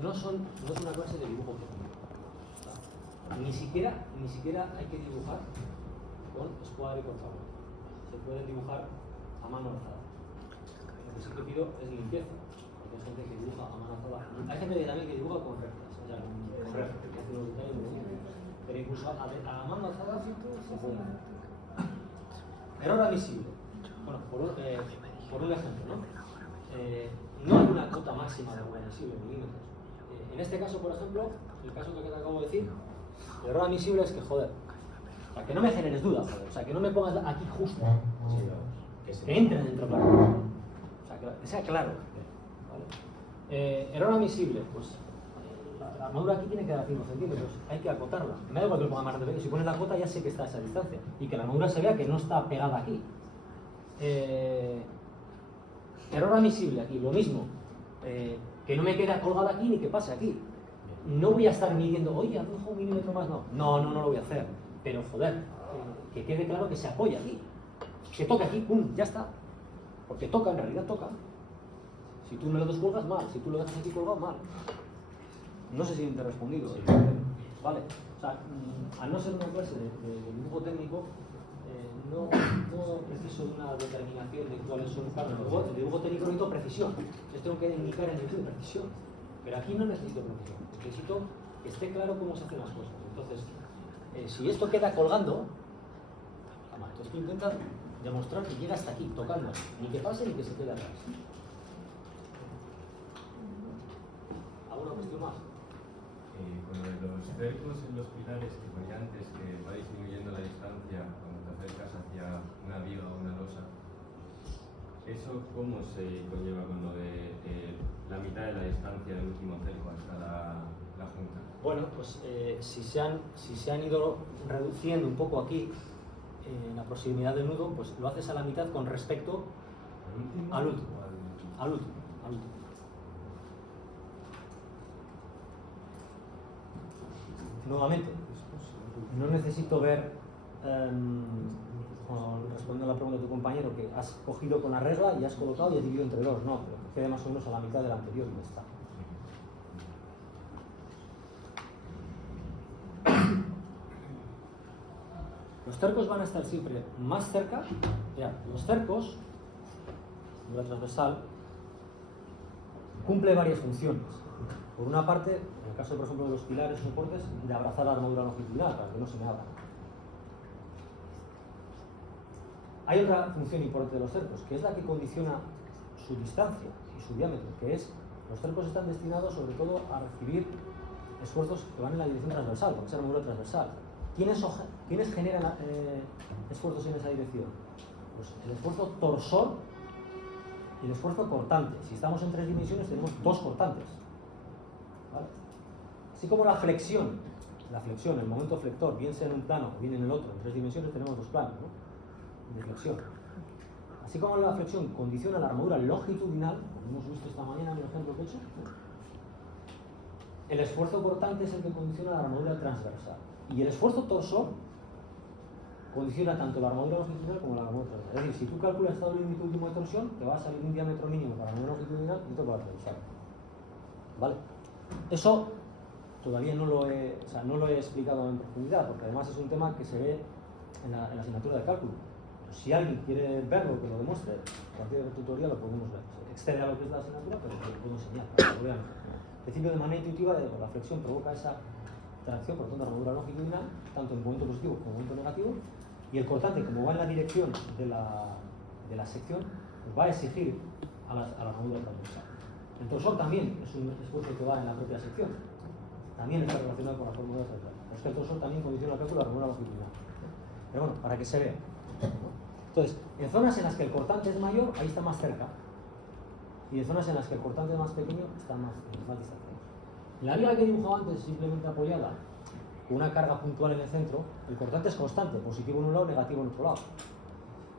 No es una clase de dibujo técnico. Ni siquiera hay que dibujar con escuadra y cortador. Se puede dibujar a mano alzada. Lo que sí que pido es limpieza, porque hay gente que dibuja a mano alzada. Hay gente también que dibuja con rectas, o sea, con rectas, que hace unos detalles muy bonitos. Pero incluso a mano alzada se puede hacer. Error admisible. Bueno, por un ejemplo, ¿no? No hay una cota máxima de error admisible en milímetros. En este caso, por ejemplo, el caso que te acabo de decir, el error admisible es que, joder, para que no me generes dudas, joder, o sea, que no me pongas aquí justo, que entre dentro, claro. O sea, que sea claro. ¿Vale? Error admisible, pues la armadura aquí tiene que dar 5 centímetros, hay que acotarla. Me da igual que lo ponga más de pequeño, si pones la cota ya sé que está a esa distancia y que la armadura se vea que no está pegada aquí. Error admisible aquí, lo mismo, que no me quede colgada aquí ni que pase aquí. No voy a estar midiendo, oye, haz un milímetro más, no lo voy a hacer, pero joder, que quede claro que se apoya aquí, que toque aquí, pum, ya está, porque toca, en realidad toca. Si tú me lo descolgas, mal, si tú lo dejas aquí colgado, mal. No sé si te he respondido. Sí. Vale, o sea, al no ser una clase de dibujo técnico, no preciso de una determinación de cuáles son los casos. El dibujo técnico necesito precisión. Yo tengo que indicar el nivel de precisión. Pero aquí no necesito precisión. Necesito que esté claro cómo se hacen las cosas. Entonces, si esto queda colgando, entonces tú intentas demostrar que llega hasta aquí, tocando. Ni que pase ni que se quede atrás. ¿Alguna cuestión más? Con lo de los cercos en los pilares que ponía antes, que va disminuyendo la distancia cuando te acercas hacia una viga o una losa, ¿eso cómo se conlleva con lo de la mitad de la distancia del último cerco hasta la junta? Bueno, pues si se han ido reduciendo un poco aquí en la proximidad del nudo, pues lo haces a la mitad con respecto al último. Nuevamente, no necesito ver, respondiendo a la pregunta de tu compañero, que has cogido con la regla y has colocado y has dividido entre dos. No, pero que quede más o menos a la mitad del anterior y ya está. Los cercos van a estar siempre más cerca. Ya, los cercos, la transversal, cumple varias funciones. Por una parte, en el caso, por ejemplo, de los pilares o soportes, de abrazar la armadura longitudinal para que no se me abra. Hay otra función importante de los cercos, que es la que condiciona su distancia y su diámetro, que es, los cercos están destinados sobre todo a recibir esfuerzos que van en la dirección transversal, porque es armadura transversal. ¿Quiénes generan esfuerzos en esa dirección? Pues el esfuerzo torsor y el esfuerzo cortante. Si estamos en 3 dimensiones tenemos 2 cortantes. ¿Vale? Así como la flexión, el momento flector, bien sea en un plano o bien en el otro, en 3 dimensiones tenemos 2 planos, ¿no? De flexión. Así como la flexión condiciona la armadura longitudinal, como hemos visto esta mañana en el ejemplo que he hecho, el esfuerzo cortante es el que condiciona la armadura transversal. Y el esfuerzo torsor condiciona tanto la armadura longitudinal como la armadura transversal. Es decir, si tú calculas estado límite último de torsión, te va a salir un diámetro mínimo para la armadura longitudinal y otro para la transversal. ¿Vale? Eso todavía no lo he explicado en profundidad, porque además es un tema que se ve en la asignatura de cálculo. Pero si alguien quiere verlo, que lo demuestre, a partir del tutorial lo podemos ver. Se excede a lo que es la asignatura, pero lo puedo enseñar, para que lo vean. En principio, de manera intuitiva, la flexión provoca esa tracción, por lo tanto, armadura longitudinal, tanto en momento positivo como en momento negativo, y el cortante, como va en la dirección de la sección, pues va a exigir a la armadura transversal. El torsor también es un esfuerzo que va en la propia sección, también está relacionado con la fórmula transversal. Pero es que el torsor también condiciona el cálculo de la armadura longitudinal. Pero bueno, para que se vea. Entonces, en zonas en las que el cortante es mayor, ahí está más cerca. y de zonas en las que el cortante más pequeño está más distanciado. La viga que he dibujado antes, simplemente apoyada con una carga puntual en el centro, el cortante es constante, positivo en un lado, negativo en otro lado.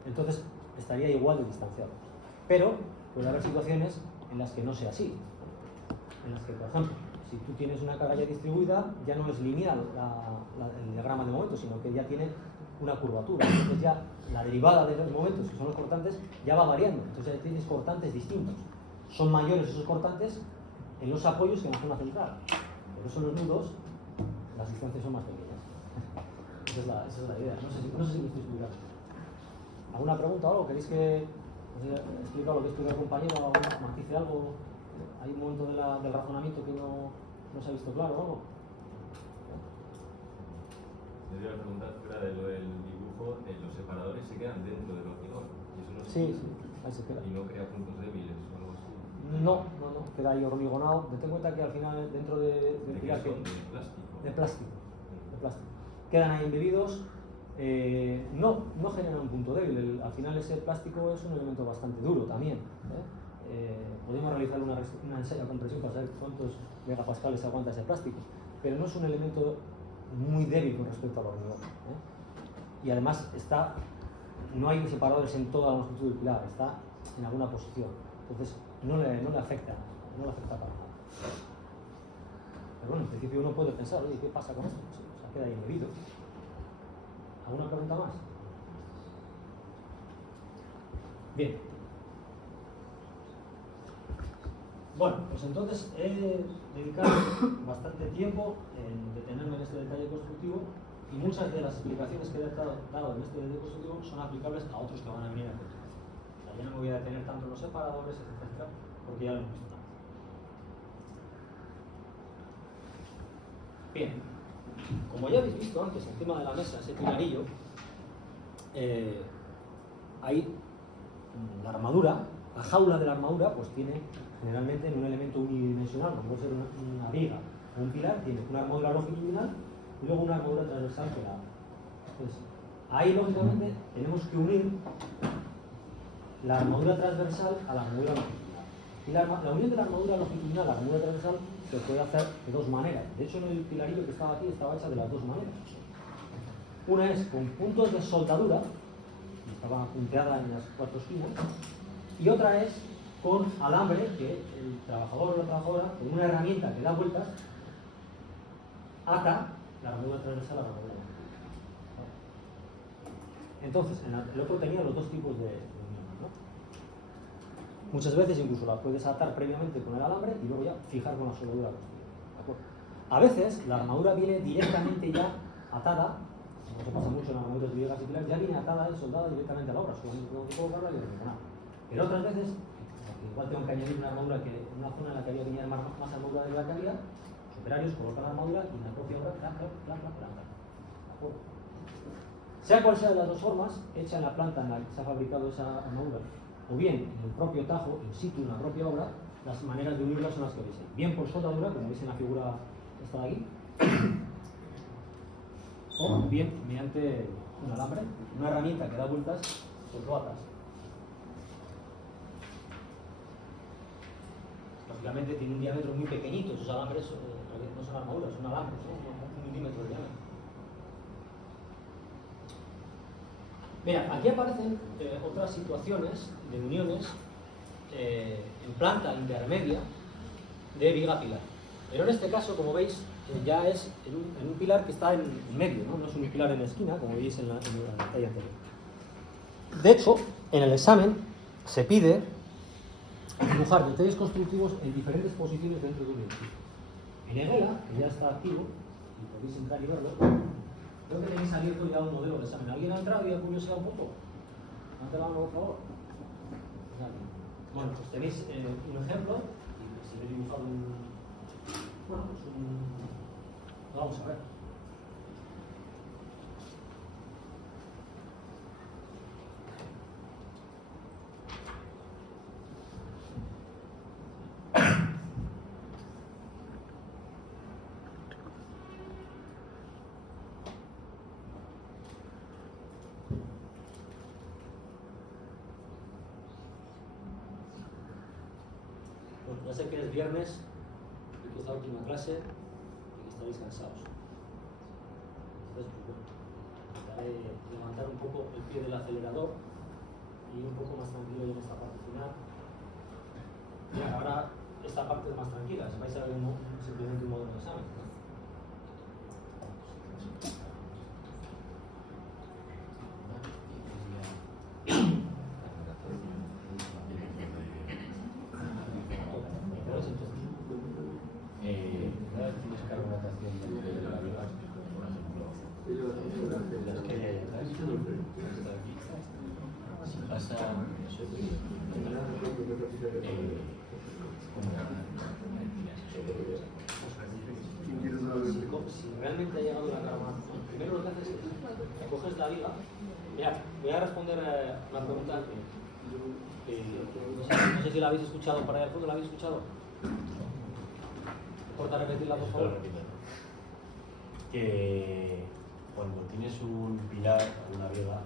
Entonces estaría igual de distanciado. Pero puede haber situaciones en las que no sea así. En las que, por ejemplo, si tú tienes una carga ya distribuida, ya no es lineal el diagrama de momentos, sino que ya tiene una curvatura. Entonces ya la derivada de los momentos, que son los cortantes, ya va variando. Entonces ya tienes cortantes distintos. Son mayores esos cortantes en los apoyos que en la zona central. Por eso en los nudos las distancias son más pequeñas. Esa es la idea. No sé si me estoy explicando. ¿Alguna pregunta o algo? ¿Queréis que os haya explicado lo que estudia el compañero o matice algo? ¿Hay un momento del razonamiento que no se ha visto claro o algo? Me dio la pregunta fuera de lo del dibujo, los separadores se quedan dentro del hormigón. Y eso no se Sí, ahí se queda. Y no crea puntos débiles o algo así. No, queda ahí hormigonado. Ten en cuenta que al final dentro del ¿De qué pilar son? ¿De plástico? de plástico. Quedan ahí embebidos. No generan un punto débil. Al final ese plástico es un elemento bastante duro también. Podemos realizar una ensayo a compresión para saber cuántos megapascales aguanta ese plástico, pero no es un elemento muy débil con respecto al hormigón. Y además no hay separadores en toda la longitud del pilar, está en alguna posición. Entonces no le afecta para nada. Pero bueno, en principio uno puede pensar, oye, ¿qué pasa con esto? Pues, queda ahí embebido. ¿Alguna pregunta más? Bien. Bueno, pues entonces he dedicado bastante tiempo en detenerme en este detalle constructivo y muchas de las explicaciones que he dado en este detalle constructivo son aplicables a otros que van a venir a continuación. O sea, ya no me voy a detener tanto en los separadores, etcétera, porque ya lo hemos visto antes. Bien, como ya habéis visto antes encima de la mesa ese pilarillo, ahí la armadura, la jaula de la armadura, pues tiene generalmente en un elemento unidimensional, como puede ser una viga o un pilar, tiene una armadura longitudinal y luego una armadura transversal que la abre. Entonces, ahí lógicamente tenemos que unir la armadura transversal a la armadura longitudinal. Y la unión de la armadura longitudinal a la armadura transversal se puede hacer de dos maneras. De hecho, en el pilarillo que estaba aquí estaba hecha de las dos maneras. Una es con puntos de soldadura, estaba punteada en las cuatro esquinas, y otra es con alambre que el trabajador o la trabajadora, con una herramienta que da vueltas, ata la armadura transversal a la armadura longitudinal. Entonces, el otro tenía los dos tipos de unión, ¿no? Muchas veces incluso la puedes atar previamente con el alambre y luego ya fijar con la soldadura construida. ¿De acuerdo? A veces la armadura viene directamente ya atada, como se pasa mucho en armaduras griegas y pilares, ya viene atada y soldada directamente a la obra, solamente tengo que colocarla y remenar. Pero otras veces, igual tengo que añadir una armadura que en una zona en la que había que añadir más armadura de la que había, los operarios colocan la armadura y en la propia obra ¿de acuerdo? Sea cual sea de las dos formas, hecha en la planta en la que se ha fabricado esa armadura, o bien en el propio tajo, in situ, en la propia obra, las maneras de unirlas son las que veis ahí. Bien por soldadura, como veis en la figura esta de aquí, o bien mediante un alambre, una herramienta que da vueltas, pues lo atas. Lógicamente tiene un diámetro muy pequeñito, esos alambres no son armaduras, son alambres, ¿no? Un milímetro de diámetro. Mira, aquí aparecen otras situaciones de uniones en planta intermedia de viga pilar. Pero en este caso, como veis, ya es en un pilar que está en medio, ¿no? No es un pilar en la esquina, como veis en la talla anterior. De hecho, en el examen se pide dibujar detalles constructivos en diferentes posiciones dentro de un edificio. En EGELA, que ya está activo, y podéis entrar y verlo, creo que tenéis abierto ya un modelo de examen. ¿Alguien ha entrado y ha curiosidad un poco? Levante la mano, por favor. Bueno, pues tenéis un ejemplo, y si he dibujado vamos a ver. Ya sé que es viernes y que es la última clase y que estaréis cansados. Entonces, pues bueno, intentaré levantar un poco el pie del acelerador y ir un poco más tranquilo en esta parte final. Y ahora esta parte es más tranquila, si vais a ver simplemente un modelo de examen, ¿no? Tienes carbonatación de la viga, por ejemplo, las que hay ahí atrás, hasta aquí. Si pasa si realmente ha llegado la carbonatación, primero lo que haces es coges la viga. Mira, voy a responder una pregunta que no sé si la habéis escuchado para allá al fondo. ¿La habéis escuchado? ¿Importa repetirla, por favor? Que cuando tienes un pilar o una viga,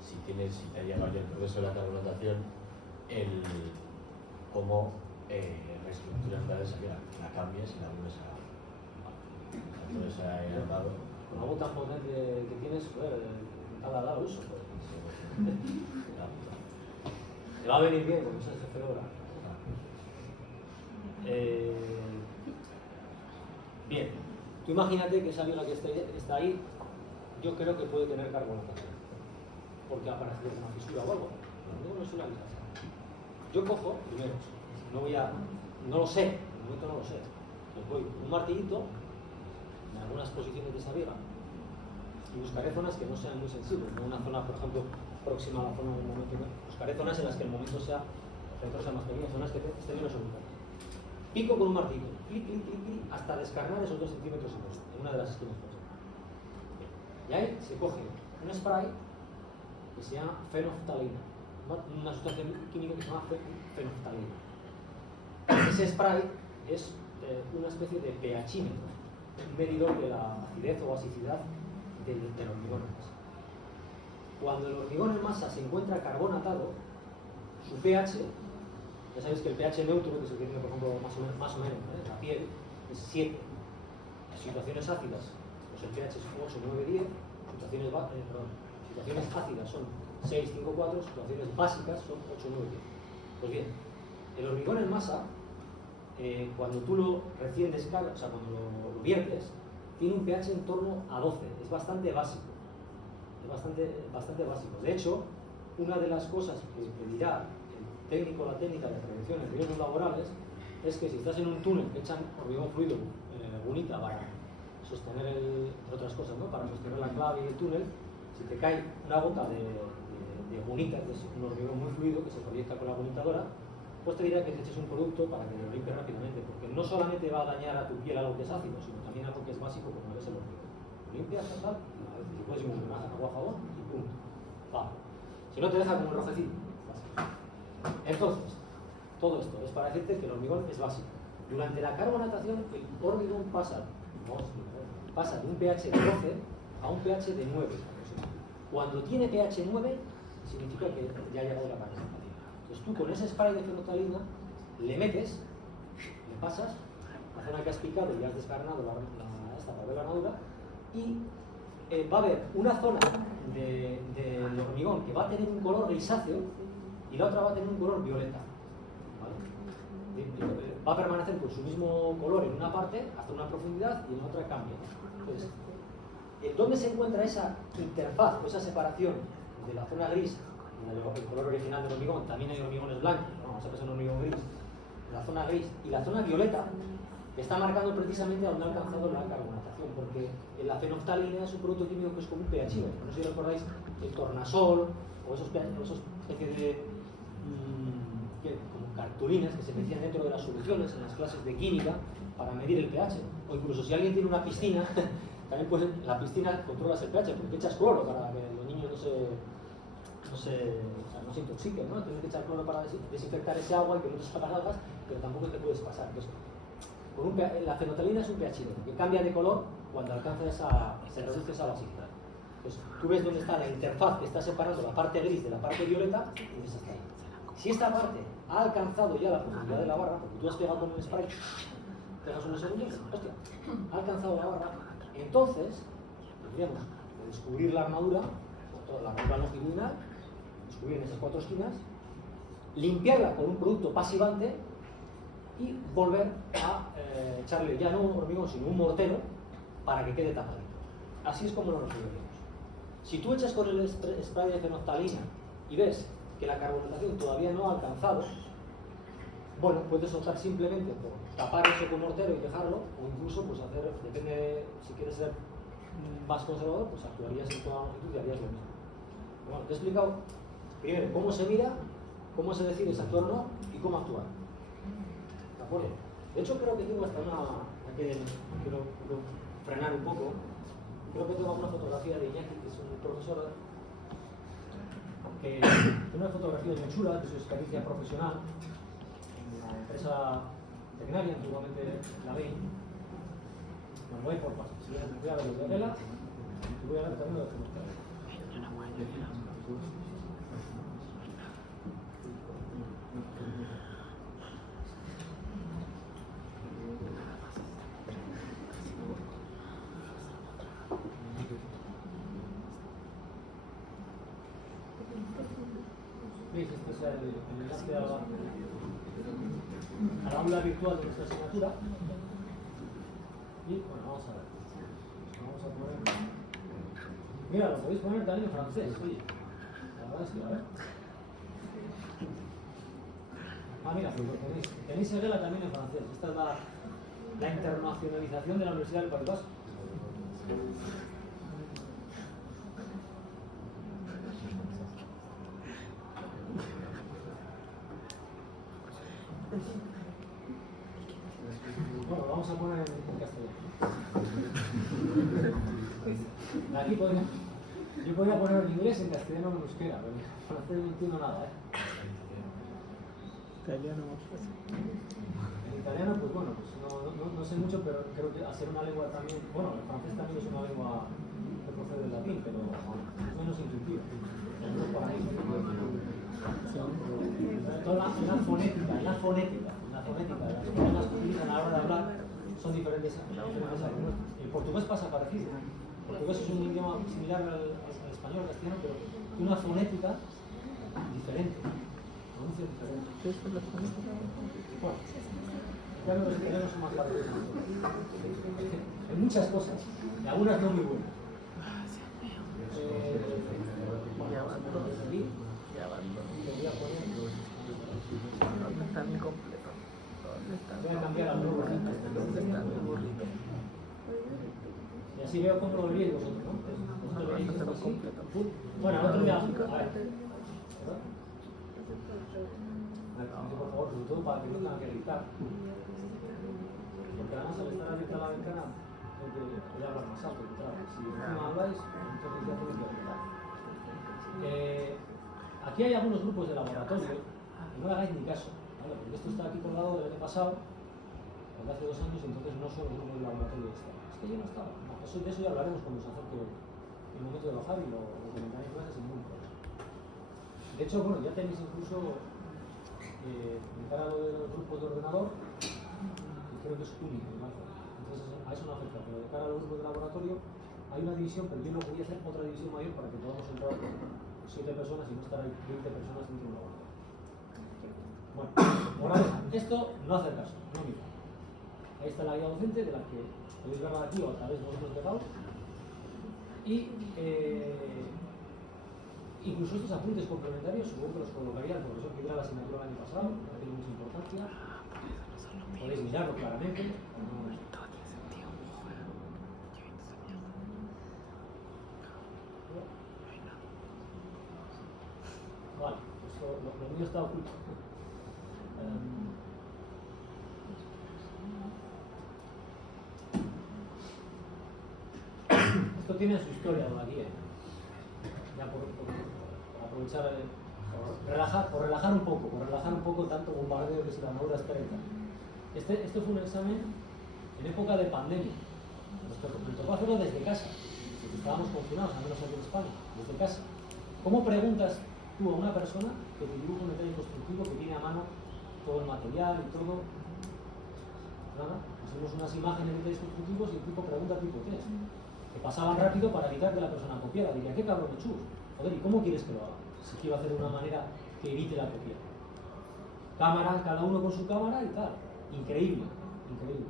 si te ha llegado ya el proceso de la carbonatación, cómo reestructuras la viga, la cambias y la vuelves a... Entonces ahí al lado. Con algo tan potente que tienes, joder, cada lado eso. Te va a venir bien, porque eso es jefe de obra. Bien, tú imagínate que esa viga que está ahí, yo creo que puede tener carbonatación, porque ha aparecido una fisura o algo. No es una viga. Yo cojo, primero, no lo sé, de momento no lo sé. Pues voy con un martillito en algunas posiciones de esa viga y buscaré zonas que no sean muy sensibles, no una zona, por ejemplo, próxima a la zona del momento. Buscaré zonas en las que el momento sea, el centro sea más pequeño, zonas que estén menos ubicadas. Pico con un martillo, clic, clic, clic, clic, hasta descarnar esos 2 centímetros y medio en una de las esquinas. Y ahí se coge un spray que se llama fenoftalina, una sustancia química que se llama fenoftalina. Ese spray es una especie de pHímetro, un medidor de la acidez o basicidad del hormigón en masa. Cuando el hormigón en masa se encuentra carbonatado, su pH, ya sabéis que el pH neutro, que es el que tiene, por ejemplo, más o menos, ¿eh?, la piel, es 7. En situaciones ácidas, pues el pH es 8, 9, 10. Situaciones ácidas son 6, 5, 4. Situaciones básicas son 8, 9, 10. Pues bien, el hormigón en masa, cuando tú lo recién descargas, o sea, cuando lo viertes, tiene un pH en torno a 12. Es bastante básico. Es bastante básico. De hecho, una de las cosas que dirá el técnico o la técnica de prevención de riesgos laborales es que si estás en un túnel que echan hormigón fluido, bunita, para sostener, entre otras cosas, ¿no?, para sostener la clave y el túnel, si te cae una gota de bunita, que es un hormigón muy fluido que se proyecta con la bunitadora, pues te dirá que te eches un producto para que lo limpies rápidamente, porque no solamente va a dañar a tu piel algo que es ácido, sino también algo que es básico como es el hormigón. Lo limpias, tal, y puedes ir un agua, jabón y punto. Vale. Si no, te deja como un rojecito. Entonces, todo esto es para decirte que el hormigón es básico. Durante la carbonatación, el hormigón pasa de un pH de 12 a un pH de 9. Cuando tiene pH 9, significa que ya ha llegado la carbonatación. Entonces tú con ese spray de fenoftalina le metes, le pasas la zona que has picado y has descarnado esta para ver la armadura, y va a haber una zona del hormigón que va a tener un color grisáceo y la otra va a tener un color violeta. ¿Vale? Va a permanecer con su mismo color en una parte hasta una profundidad y en la otra cambia. Entonces, ¿dónde se encuentra esa interfaz o esa separación de la zona gris, el color original del hormigón? También hay hormigones blancos, ¿no? Vamos a pasar un hormigón gris. La zona gris y la zona violeta está marcando precisamente a donde ha alcanzado la carbonatación, porque la fenoftalina es un producto químico que es como un pH. No sé si recordáis el tornasol o esos especies de como cartulinas que se metían dentro de las soluciones en las clases de química para medir el pH. O incluso si alguien tiene una piscina, también pues en la piscina controlas el pH, porque echas cloro para que los niños no se intoxiquen, ¿no? Tienes que echar cloro para desinfectar ese agua y que no te salgan algas, pero tampoco te puedes pasar. Entonces, la fenoftalina es un pH que cambia de color cuando alcanza se reduce esa basicidad. Entonces, tú ves dónde está la interfaz que está separando la parte gris de la parte violeta y esa está ahí. Si esta parte ha alcanzado ya la profundidad de la barra, porque tú has pegado con el spray, pegas unos segundos, hostia, ha alcanzado la barra, entonces tendríamos que descubrir la armadura, toda la armadura longitudinal, descubrir en esas 4 esquinas, limpiarla con un producto pasivante y volver a echarle ya no un hormigón sino un mortero para que quede tapadito. Así es como lo resolveríamos. Si tú echas con el spray de fenolftalina y ves que la carbonatación todavía no ha alcanzado, bueno, puedes optar simplemente por tapar eso con mortero y dejarlo, o incluso pues hacer, depende, si quieres ser más conservador, pues actuarías en toda longitud y harías lo mismo. Bueno, te he explicado primero cómo se mira, cómo se decide si actuar o no y cómo actuar. ¿De acuerdo? De hecho, creo que tengo hasta una. Aquí quiero frenar un poco. Creo que tengo una fotografía de Iñaki, que es un profesor, que tiene una fotografía muy chula de su experiencia profesional en la empresa veterinaria, antiguamente la Bain. Bueno, voy por pasos. Si vienes a ver lo de Vela, y voy a ver también lo de Fenolftalina. ¿Veis? Este es el enlace a la aula virtual de nuestra asignatura. Y bueno, vamos a ver. Vamos a poner. Mira, lo podéis poner también en francés, oye. La verdad es que, a ver. Ah, mira, pues lo tenéis Seguela también en francés. Esta es la internacionalización de la Universidad del País Vasco. Bueno, vamos a poner en castellano. Aquí yo podría poner en inglés, en castellano o en euskera, pero en francés no entiendo nada, Italiano más fácil. En italiano, pues bueno, pues no sé mucho, pero creo que hacer una lengua también, bueno, el francés también es una lengua que procede del latín, pero es menos intuitiva. No para mí. Toda la fonética de las palabras que utilizan a la hora de hablar son diferentes a las nuestras. El portugués pasa parecido. El portugués es un idioma similar al español, al castellano, pero tiene una fonética diferente. Pronuncia diferente. ¿Qué es la fonética? Bueno, claro, los italianos son más parecidos. En muchas cosas, y algunas no muy buenas. Ya van dos. Ya van dos. Voy a poner. ¿Dónde está mi completo? ¿Dónde está mi Voy a cambiar al burro. ¿Dónde está mi burrito? Y así veo cómo lo veríais vosotros, ¿no? Vosotros veréis esto así. Bueno, el otro día. A ver. ¿Verdad? Por favor, sobre todo para que no tengan que gritar. Porque además al estar abierta la ventana, voy a hablar más alto. Claro. Si encima habláis, entonces ya tenéis que gritar. Aquí hay algunos grupos de laboratorio, y no le hagáis ni caso, ¿vale? Porque esto está aquí colgado del año pasado, desde hace 2 años, y entonces no son los grupos de laboratorio de esta. Es que yo no estaba. No, de eso ya hablaremos cuando se acerque el momento de bajar y lo comentaré en clase sin ningún problema. De hecho, bueno, ya tenéis incluso en cara a lo de los grupos de ordenador, que creo que es único, ¿no? Entonces a eso no afecta, pero de cara a los grupos de laboratorio hay una división, pero yo no quería hacer otra división mayor para que podamos entrar 7 personas y no estar ahí 20 personas dentro de un laboratorio. Bueno, moraleja, esto no hace caso, no mira. Ahí está la guía docente, de la que podéis verla aquí o a través de vosotros pegados. Y incluso estos apuntes complementarios, supongo que los colocaría el profesor que diera la asignatura el año pasado, no tiene mucha importancia. Podéis mirarlo claramente. Vale, esto, lo mío está oculto. Esto tiene su historia, la guía. Ya por aprovechar, por relajar un poco tanto bombardeo que si la armadura es 30. Este fue un examen en época de pandemia. Me tocó hacerlo desde casa, porque estábamos confinados, al menos aquí en España, desde casa. ¿Cómo preguntas tú a una persona que te dibuja un detalle constructivo que tiene a mano todo el material y todo. Nada, hacemos unas imágenes de detalles constructivos y el tipo pregunta tipo 3. Que pasaban rápido para evitar que la persona copiara. Diría, ¿qué cabrón de chus? Joder, ¿y cómo quieres que lo haga? Si quiero hacer de una manera que evite la copia. Cámara, cada uno con su cámara y tal. Increíble, increíble.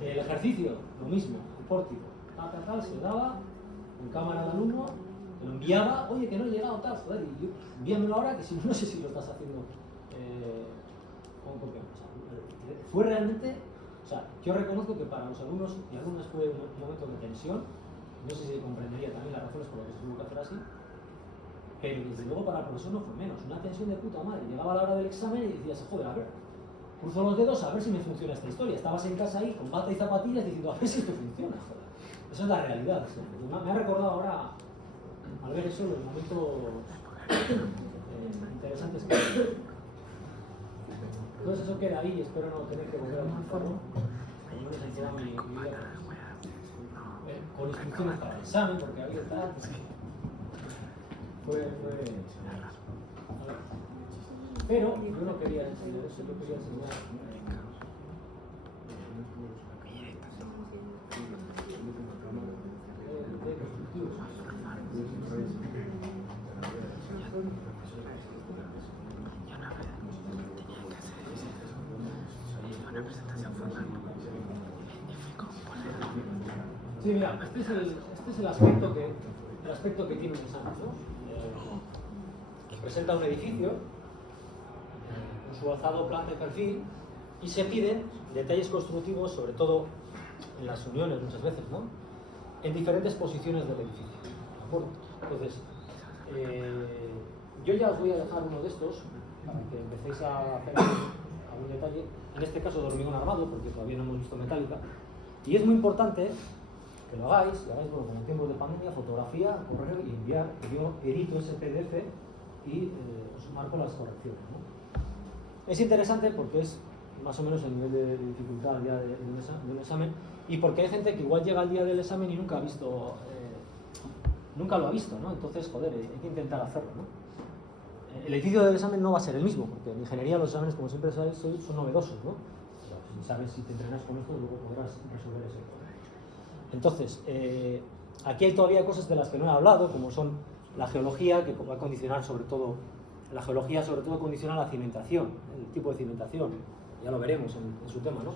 El ejercicio, lo mismo, el pórtico. Tal, se daba en cámara al alumno, me lo enviaba, oye, que no he llegado, tal, joder, y yo, envíamelo ahora, que si no, no sé si lo estás haciendo con copia. O sea, fue realmente, o sea, yo reconozco que para los alumnos y alumnas fue un momento de tensión, no sé si se comprendería también las razones por las que se tuvo que hacer así, pero desde luego para el profesor no fue menos, una tensión de puta madre. Llegaba la hora del examen y decías, joder, a ver, cruzo los dedos a ver si me funciona esta historia. Estabas en casa ahí con bata y zapatillas diciendo, a ver si esto funciona, joder. Esa es la realidad. ¿Sí? Me ha recordado ahora, al ver eso, los momentos interesantes que hay. Entonces eso queda ahí, espero no tener que volver a utilizarlo. Por lo menos en toda mi vida. Con instrucciones para el examen, porque había tal. Pero yo no quería enseñar eso, yo quería enseñar de constructivos. Sí, mira, este es el aspecto que tiene un examen, ¿no? Presenta un edificio con su alzado, planta y perfil y se piden detalles constructivos, sobre todo en las uniones muchas veces, ¿no? En diferentes posiciones del edificio. ¿De acuerdo? Entonces, yo ya os voy a dejar uno de estos para que empecéis a hacer algún detalle. En este caso de hormigón armado, porque todavía no hemos visto metálica. Y es muy importante que lo hagáis, bueno, como en tiempos de pandemia, fotografía, correo y enviar. Yo edito ese PDF y os marco las correcciones, ¿no? Es interesante porque es más o menos el nivel de dificultad ya de un examen, y porque hay gente que igual llega al día del examen y nunca ha visto, nunca lo ha visto, ¿no? Entonces, joder, hay que intentar hacerlo, ¿no? El edificio del examen no va a ser el mismo, porque en ingeniería los exámenes, como siempre sabéis, son novedosos, ¿no? O sea, si sabes, si te entrenas con esto, luego podrás resolver eso. Entonces, aquí hay todavía cosas de las que no he hablado, como son la geología, que va a condicionar sobre todo, la geología sobre todo condiciona la cimentación, el tipo de cimentación, ya lo veremos en su tema, ¿no?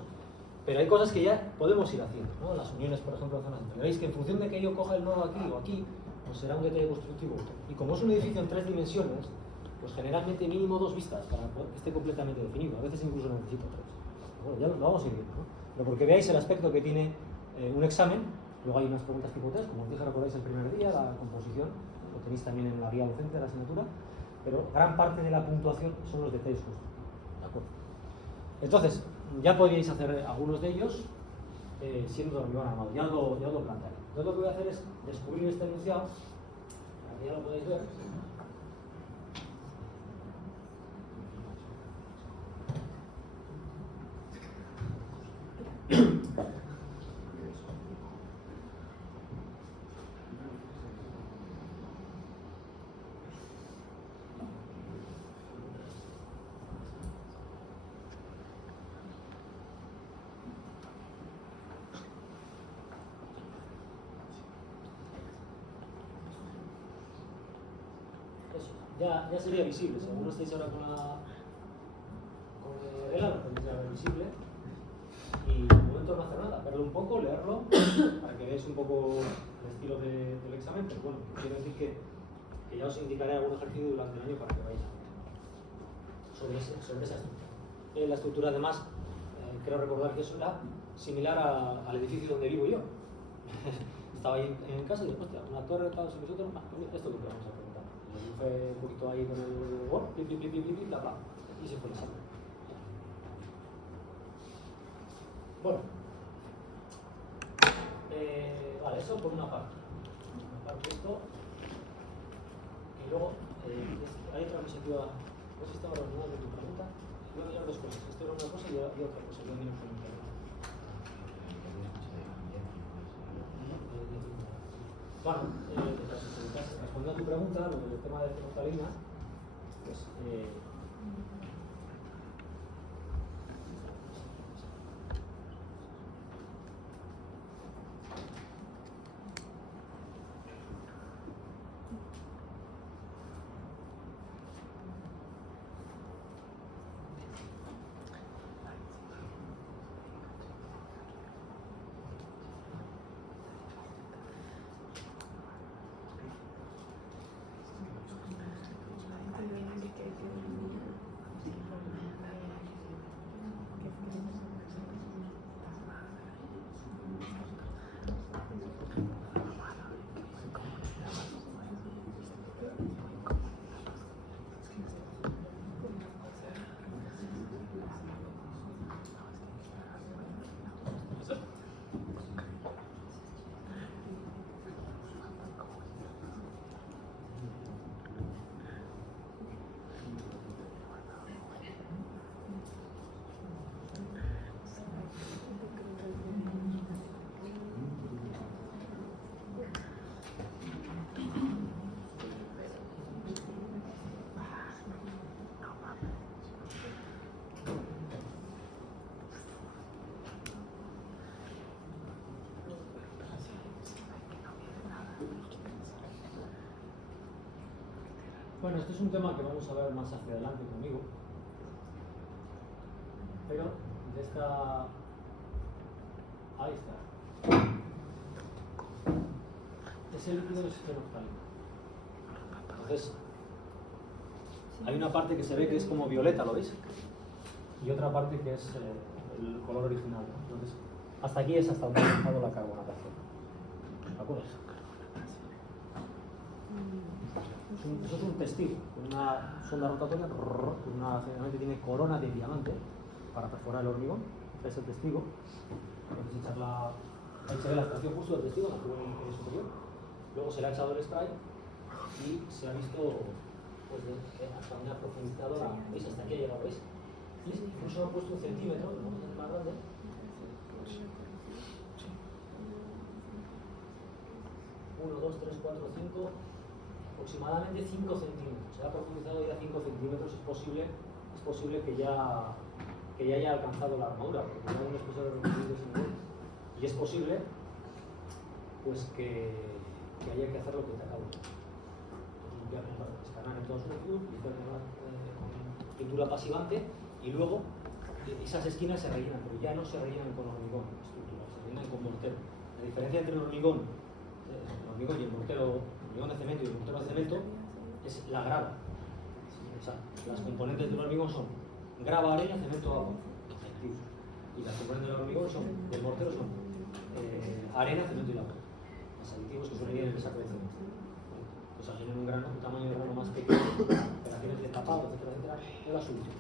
Pero hay cosas que ya podemos ir haciendo, ¿no? Las uniones, por ejemplo, de zonas. Veis que en función de que yo coja el nodo aquí o aquí, pues será un detalle constructivo. Y como es un edificio en 3 dimensiones, pues generalmente mínimo 2 vistas para que esté completamente definido. A veces incluso necesito 3. Bueno, ya lo vamos a ir viendo, ¿no? Pero porque veáis el aspecto que tiene un examen. Luego hay unas preguntas tipo test, como os dije, recordáis el primer día, la composición, lo tenéis también en la guía docente de la asignatura, pero gran parte de la puntuación son los detalles constructivos. ¿De acuerdo? Entonces, ya podríais hacer algunos de ellos siendo de hormigón armado, ya os lo plantearé. Entonces lo que voy a hacer es descubrir este enunciado, para que ya lo podáis ver. Ya sería visible, si alguno estáis ahora con el vela, lo podéis ya ver visible. Y de momento no hacer nada, verlo un poco, leerlo, para que veáis un poco el estilo del examen, pero bueno, quiero decir que ya os indicaré algún ejercicio durante el año para que veáis sobre esa estructura. La estructura, además, creo recordar que eso era similar al edificio donde vivo yo. Estaba ahí en casa y después, una torre, tal, esto es lo que vamos a preguntar. Lo dibujé un poquito ahí con el Word, bla, bla, y se fue el examen. Bueno, vale, eso por una parte. Esto, y luego hay otra diapositiva. No sé si estaba relacionada con tu pregunta. Voy a mirar dos cosas. Esto era una cosa y otra cosa. Voy a mirar con el bueno, respondemos respondiendo a tu pregunta, lo del tema de fenolftalina, pues bueno, este es un tema que vamos a ver más hacia adelante conmigo, pero de esta... ahí está. Ese líquido es fenolftalina. Entonces, hay una parte que se ve que es como violeta, ¿lo veis? Y otra parte que es el color original, ¿no? Entonces, hasta aquí es hasta donde ha avanzado la carbonatación. ¿De acuerdo? Eso es un testigo, una sonda rotatoria, generalmente tiene corona de diamante para perforar el hormigón. Este es el testigo. Entonces, ahí se ve la estación justo del testigo, en la tubo superior. Luego se le ha echado el spray y se ha visto pues, hasta una profundizadora, ¿veis? Hasta aquí ha llegado, ¿veis? Y incluso ha puesto un centímetro, ¿no? Es más grande. 1, 2, 3, 4, 5, aproximadamente 5 centímetros. Se ha profundizado ya 5 centímetros, es posible que ya haya alcanzado la armadura, porque ya hay un espesor de ese nivel. Y es posible pues que haya que hacer lo que te acabo de decir. Limpiarlo para escanear en toda su longitud, limpiar con pintura pasivante y luego esas esquinas se rellenan, pero ya no se rellenan con hormigón estructural, se rellenan con mortero. La diferencia entre el hormigón y el mortero, hormigón de cemento y el mortero de cemento es la grava. O sea, las componentes del hormigón son grava, arena, cemento, agua. Y las componentes del hormigón del mortero son arena, cemento y agua. Los aditivos que suelen ir en esa colección. Pues al tener un tamaño de grano más pequeño, operaciones de tapado, etcétera, es la solución.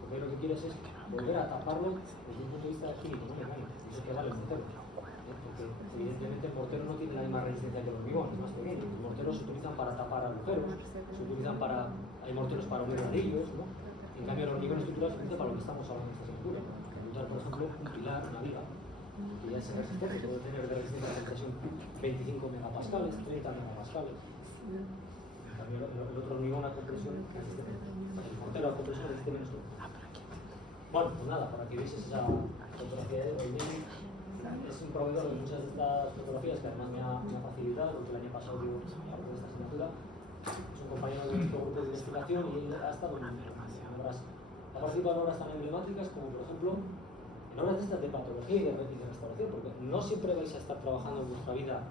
Porque lo que quieres es volver a taparlo desde un punto de vista químico, no mecánico. Eso es que vale el mortero. Porque evidentemente el mortero no tiene la misma resistencia que el hormigón, es más pequeño. Los morteros se utilizan para tapar agujeros, hay morteros para unir ladrillos, ¿no? En cambio el hormigón estructural se utiliza para lo que estamos hablando en esta estructura. Montar, por ejemplo, un pilar, una viga, que ya es resistente, puede tener de resistencia de presión 25 megapascales, 30 megapascales. En cambio el otro hormigón a compresión resiste menos. El mortero a compresión resiste menos. Bueno, pues nada, para que veáis esa fotografía de hoy. Es un proveedor de muchas de estas fotografías que además me ha facilitado, porque el año pasado dio algo de esta asignatura. Es un compañero de nuestro grupo de investigación y él ha estado en obras, ha participado en obras tan emblemáticas como, por ejemplo, en obras de estas de patología y de restauración, porque no siempre vais a estar trabajando en vuestra vida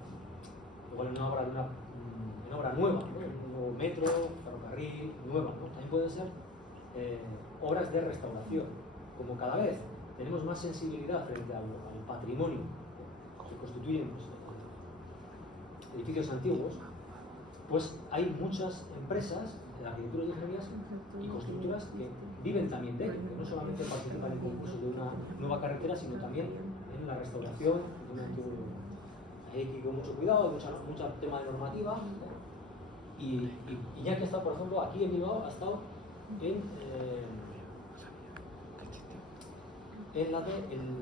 igual en una obra, en obra nueva, ¿no? Un nuevo metro, ferrocarril, nueva, ¿no? También pueden ser obras de restauración, como cada vez tenemos más sensibilidad frente al patrimonio que constituyen pues, edificios antiguos, pues hay muchas empresas de arquitectura y ingenierías y constructoras que viven también de ello, que no solamente participan en concursos de una nueva carretera, sino también en la restauración de un antiguo. Hay que ir con mucho cuidado, hay mucho tema de normativa, ¿no? Y ya que está, por ejemplo, aquí en Bilbao, ha estado en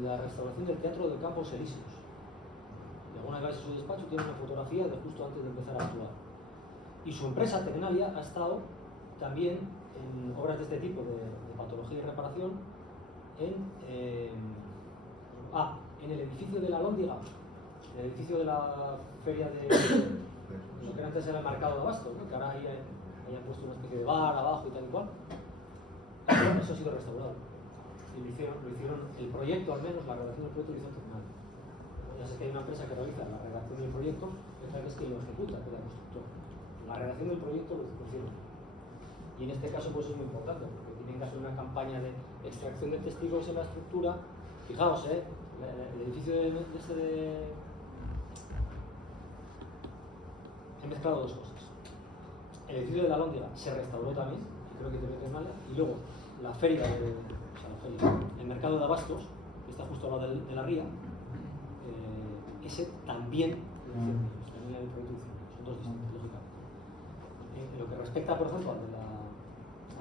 la restauración del Teatro de Campos Elíseos. Y alguna vez en su despacho tiene una fotografía de justo antes de empezar a actuar. Y su empresa, Tecnalia, ha estado también en obras de este tipo, de patología y reparación, en el edificio de la Lóndiga, en el edificio de la feria de lo que antes era el mercado de Abasto, ¿no? Que ahora ahí hayan puesto una especie de bar abajo y tal y cual. Eso ha sido restaurado. Y lo hicieron, el proyecto al menos, la redacción del proyecto lo hizo Tecnalia. Ya sé que hay una empresa que realiza la redacción del proyecto, otra vez que lo ejecuta, que es la constructora. La redacción del proyecto lo hicieron. Y en este caso pues es muy importante, porque tienen que hacer una campaña de extracción de testigos en la estructura. Fijaos, el edificio he mezclado dos cosas. El edificio de la Lóndiga se restauró también, y creo que te metes mal, y luego la feria, el mercado de Abastos, que está justo al lado de la ría, ese también también hay producción, son dos distintos, lógicamente. En lo que respecta, por ejemplo, al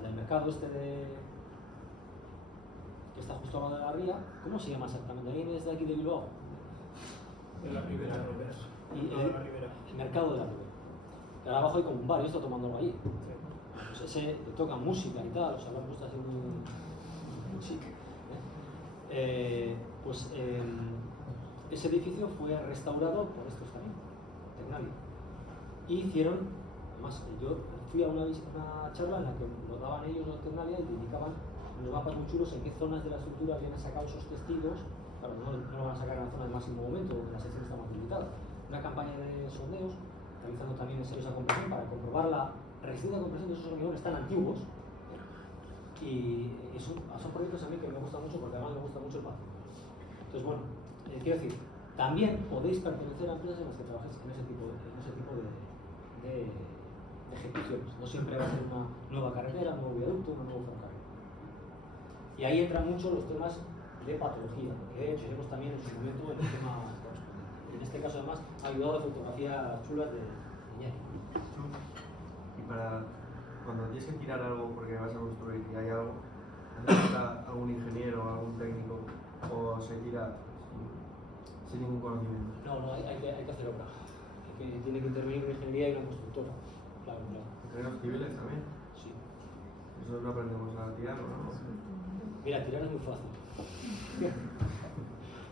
del mercado que está justo al lado de la ría, ¿cómo se llama exactamente? ¿Alguien es de aquí de Bilbao? De la Ribera. El mercado de la Ribera. Ahora abajo hay como un bar, yo estoy tomando algo allí. Pues ese toca música y tal, o sea, lo han puesto así muy chic. Ese edificio fue restaurado por estos también, Tecnalia. Y hicieron, además, yo fui a una charla en la que nos daban ellos los Tecnalia y indicaban unos mapas muy chulos en qué zonas de la estructura habían sacado esos testigos. Claro, no lo van a sacar en la zona de máximo momento, donde la sección está más limitada. Una campaña de sondeos, realizando también ensayos de compresión para comprobar la resistencia de compresión de esos hormigones tan antiguos. Y son proyectos a mí que me gustan mucho porque además me gusta mucho el patio. Entonces, bueno, quiero decir, también podéis pertenecer a empresas en las que trabajéis en ese tipo de ejecuciones. No siempre va a ser una nueva carretera, un nuevo viaducto, un nuevo ferrocarril. Y ahí entran mucho los temas de patología, que veremos también en su momento en el tema correspondiente. En este caso, además, ha ayudado a fotografías chulas de Iñaki. Y para cuando tienes que tirar algo porque vas a construir y hay algo, ¿necesita algún ingeniero, algún técnico o se tira sin ningún conocimiento? No, hay que hacer obra. Tiene que intervenir una ingeniería y una constructora. Claro. ¿Ingenieros civiles también? Sí. Eso no aprendemos a tirarlo, ¿no? Mira, tirar es muy fácil.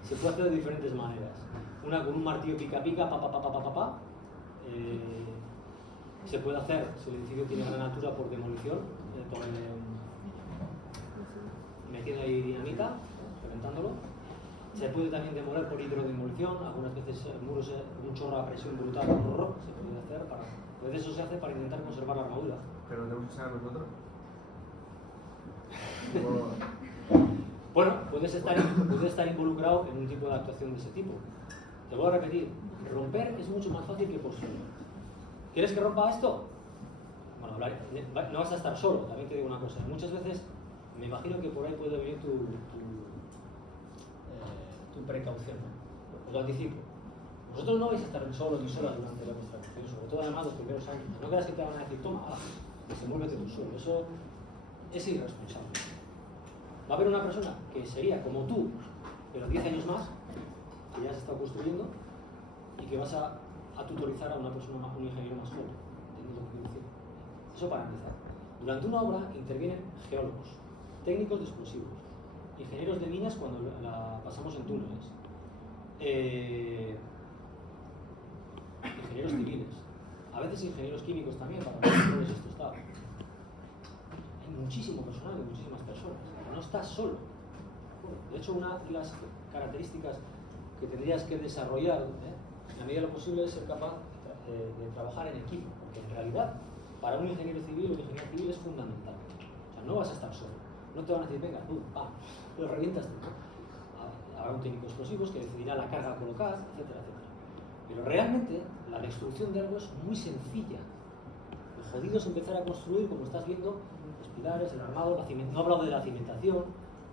Se puede hacer de diferentes maneras. Una con un martillo pica, pa. Se puede hacer, si el edificio tiene gran altura, por demolición, metiendo ahí dinamita, reventándolo. Se puede también demoler por hidrodemolición, algunas veces muros un chorro a presión brutal, se puede hacer pues eso se hace para intentar conservar la armadura. ¿Pero tenemos que saber nosotros? Bueno, puedes estar involucrado en un tipo de actuación de ese tipo. Te voy a repetir, romper es mucho más fácil que construir. ¿Quieres que rompa esto? Bueno, no vas a estar solo, también te digo una cosa. Muchas veces me imagino que por ahí puede venir tu precaución, ¿no? Os lo anticipo. Vosotros no vais a estar solos ni solas durante la construcción, sobre todo además los primeros años. No creas que te van a decir, toma, desenvuélvete tú solo. Eso es irresponsable. Va a haber una persona que sería como tú, pero 10 años más, que ya se está construyendo, y que vas a tutorizar a una persona, un ingeniero más joven. ¿Entendéis lo que quiero decir? Eso para empezar. Durante una obra intervienen geólogos, técnicos de explosivos, ingenieros de minas cuando la pasamos en túneles, ingenieros civiles, a veces ingenieros químicos también para los controles de estos estados. Hay muchísimo personal de muchísimas personas, no estás solo. De hecho, una de las características que tendrías que desarrollar, en la medida de lo posible, es ser capaz de trabajar en equipo, porque en realidad para un ingeniero civil o un ingeniero civil es fundamental. O sea, no vas a estar solo. No te van a decir, venga, tú, lo revientas tú. Habrá un técnico de explosivos que decidirá la carga a colocar, etcétera, etcétera. Pero realmente la destrucción de algo es muy sencilla. Lo jodido es empezar a construir, como estás viendo, los pilares, el armado, no he hablado de la cimentación,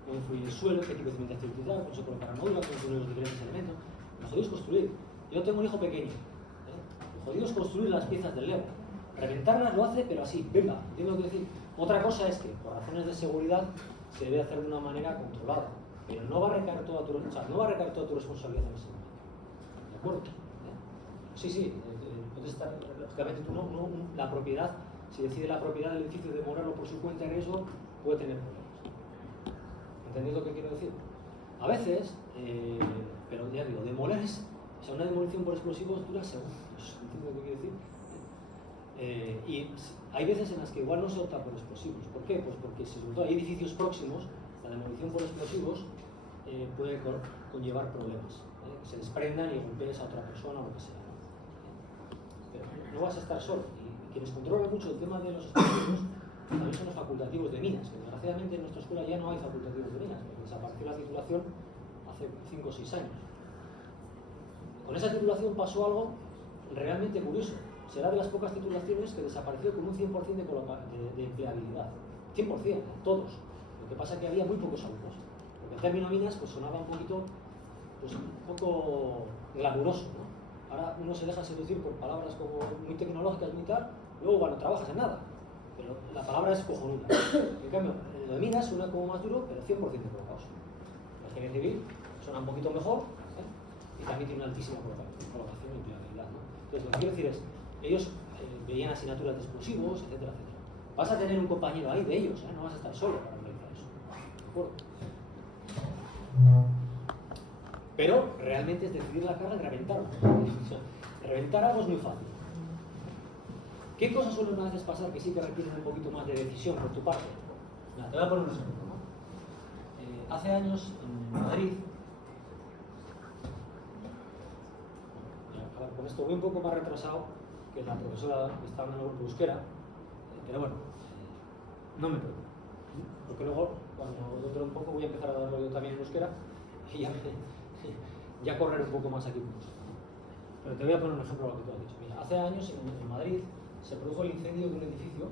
cómo influye el suelo, qué tipo de cimentación utilizar, cómo se coloca la armadura, cómo influyen los diferentes elementos. Lo jodido es construir. Yo tengo un hijo pequeño. Lo jodido es construir las piezas del Lego. Reventarlas lo hace, pero así, venga, entiendo lo que decir. Otra cosa es que, por razones de seguridad, se debe hacer de una manera controlada. Pero no va a recaer toda tu responsabilidad en ese momento. ¿De acuerdo? Sí, Entonces, lógicamente, la propiedad, si decide la propiedad del edificio demorarlo por su cuenta en riesgo, puede tener problemas. ¿Entendéis lo que quiero decir? A veces, pero ya digo, demoler es, o sea, una demolición por explosivos dura segundos. ¿Entiendes lo que quiero decir? Y hay veces en las que igual no se opta por explosivos. ¿Por qué? Pues porque si sobre todo hay edificios próximos, la demolición por explosivos puede conllevar problemas. Que se desprendan y golpees a otra persona o lo que sea. Pero no vas a estar solo. Y quienes controlan mucho el tema de los explosivos también son los facultativos de minas. Que desgraciadamente en nuestra escuela ya no hay facultativos de minas, porque desapareció la titulación hace 5 o 6 años. Con esa titulación pasó algo realmente curioso. Será de las pocas titulaciones que desapareció con un 100% de empleabilidad. 100%, todos. Lo que pasa es que había muy pocos alumnos. Porque el término minas pues, sonaba un poco glamuroso, ¿no? Ahora uno se deja seducir por palabras como muy tecnológicas, muy tal, luego no trabajas en nada. Pero la palabra es cojonuda. En cambio, lo de minas suena como más duro, pero 100% de colocados. La ingeniería civil suena un poquito mejor, y también tiene una altísima colocación y empleabilidad, ¿no? Entonces, lo que quiero decir es, ellos veían asignaturas de explosivos, etcétera, etcétera. Vas a tener un compañero ahí de ellos, no vas a estar solo para realizar eso. ¿De acuerdo? Pero realmente es decidir la carga y reventar. Reventar algo es muy fácil. ¿Qué cosas suelen a veces pasar que sí que requieren un poquito más de decisión por tu parte? Mira, te voy a poner un ejemplo, ¿no? Hace años en Madrid, con esto voy un poco más retrasado que la profesora que está en el grupo euskera, pero bueno, no me preocupo, porque luego cuando dentro de un poco voy a empezar a darlo yo también en euskera y ya correr un poco más aquí con vosotros. Pero te voy a poner un ejemplo de lo que tú has dicho. Mira, hace años en Madrid se produjo el incendio de un edificio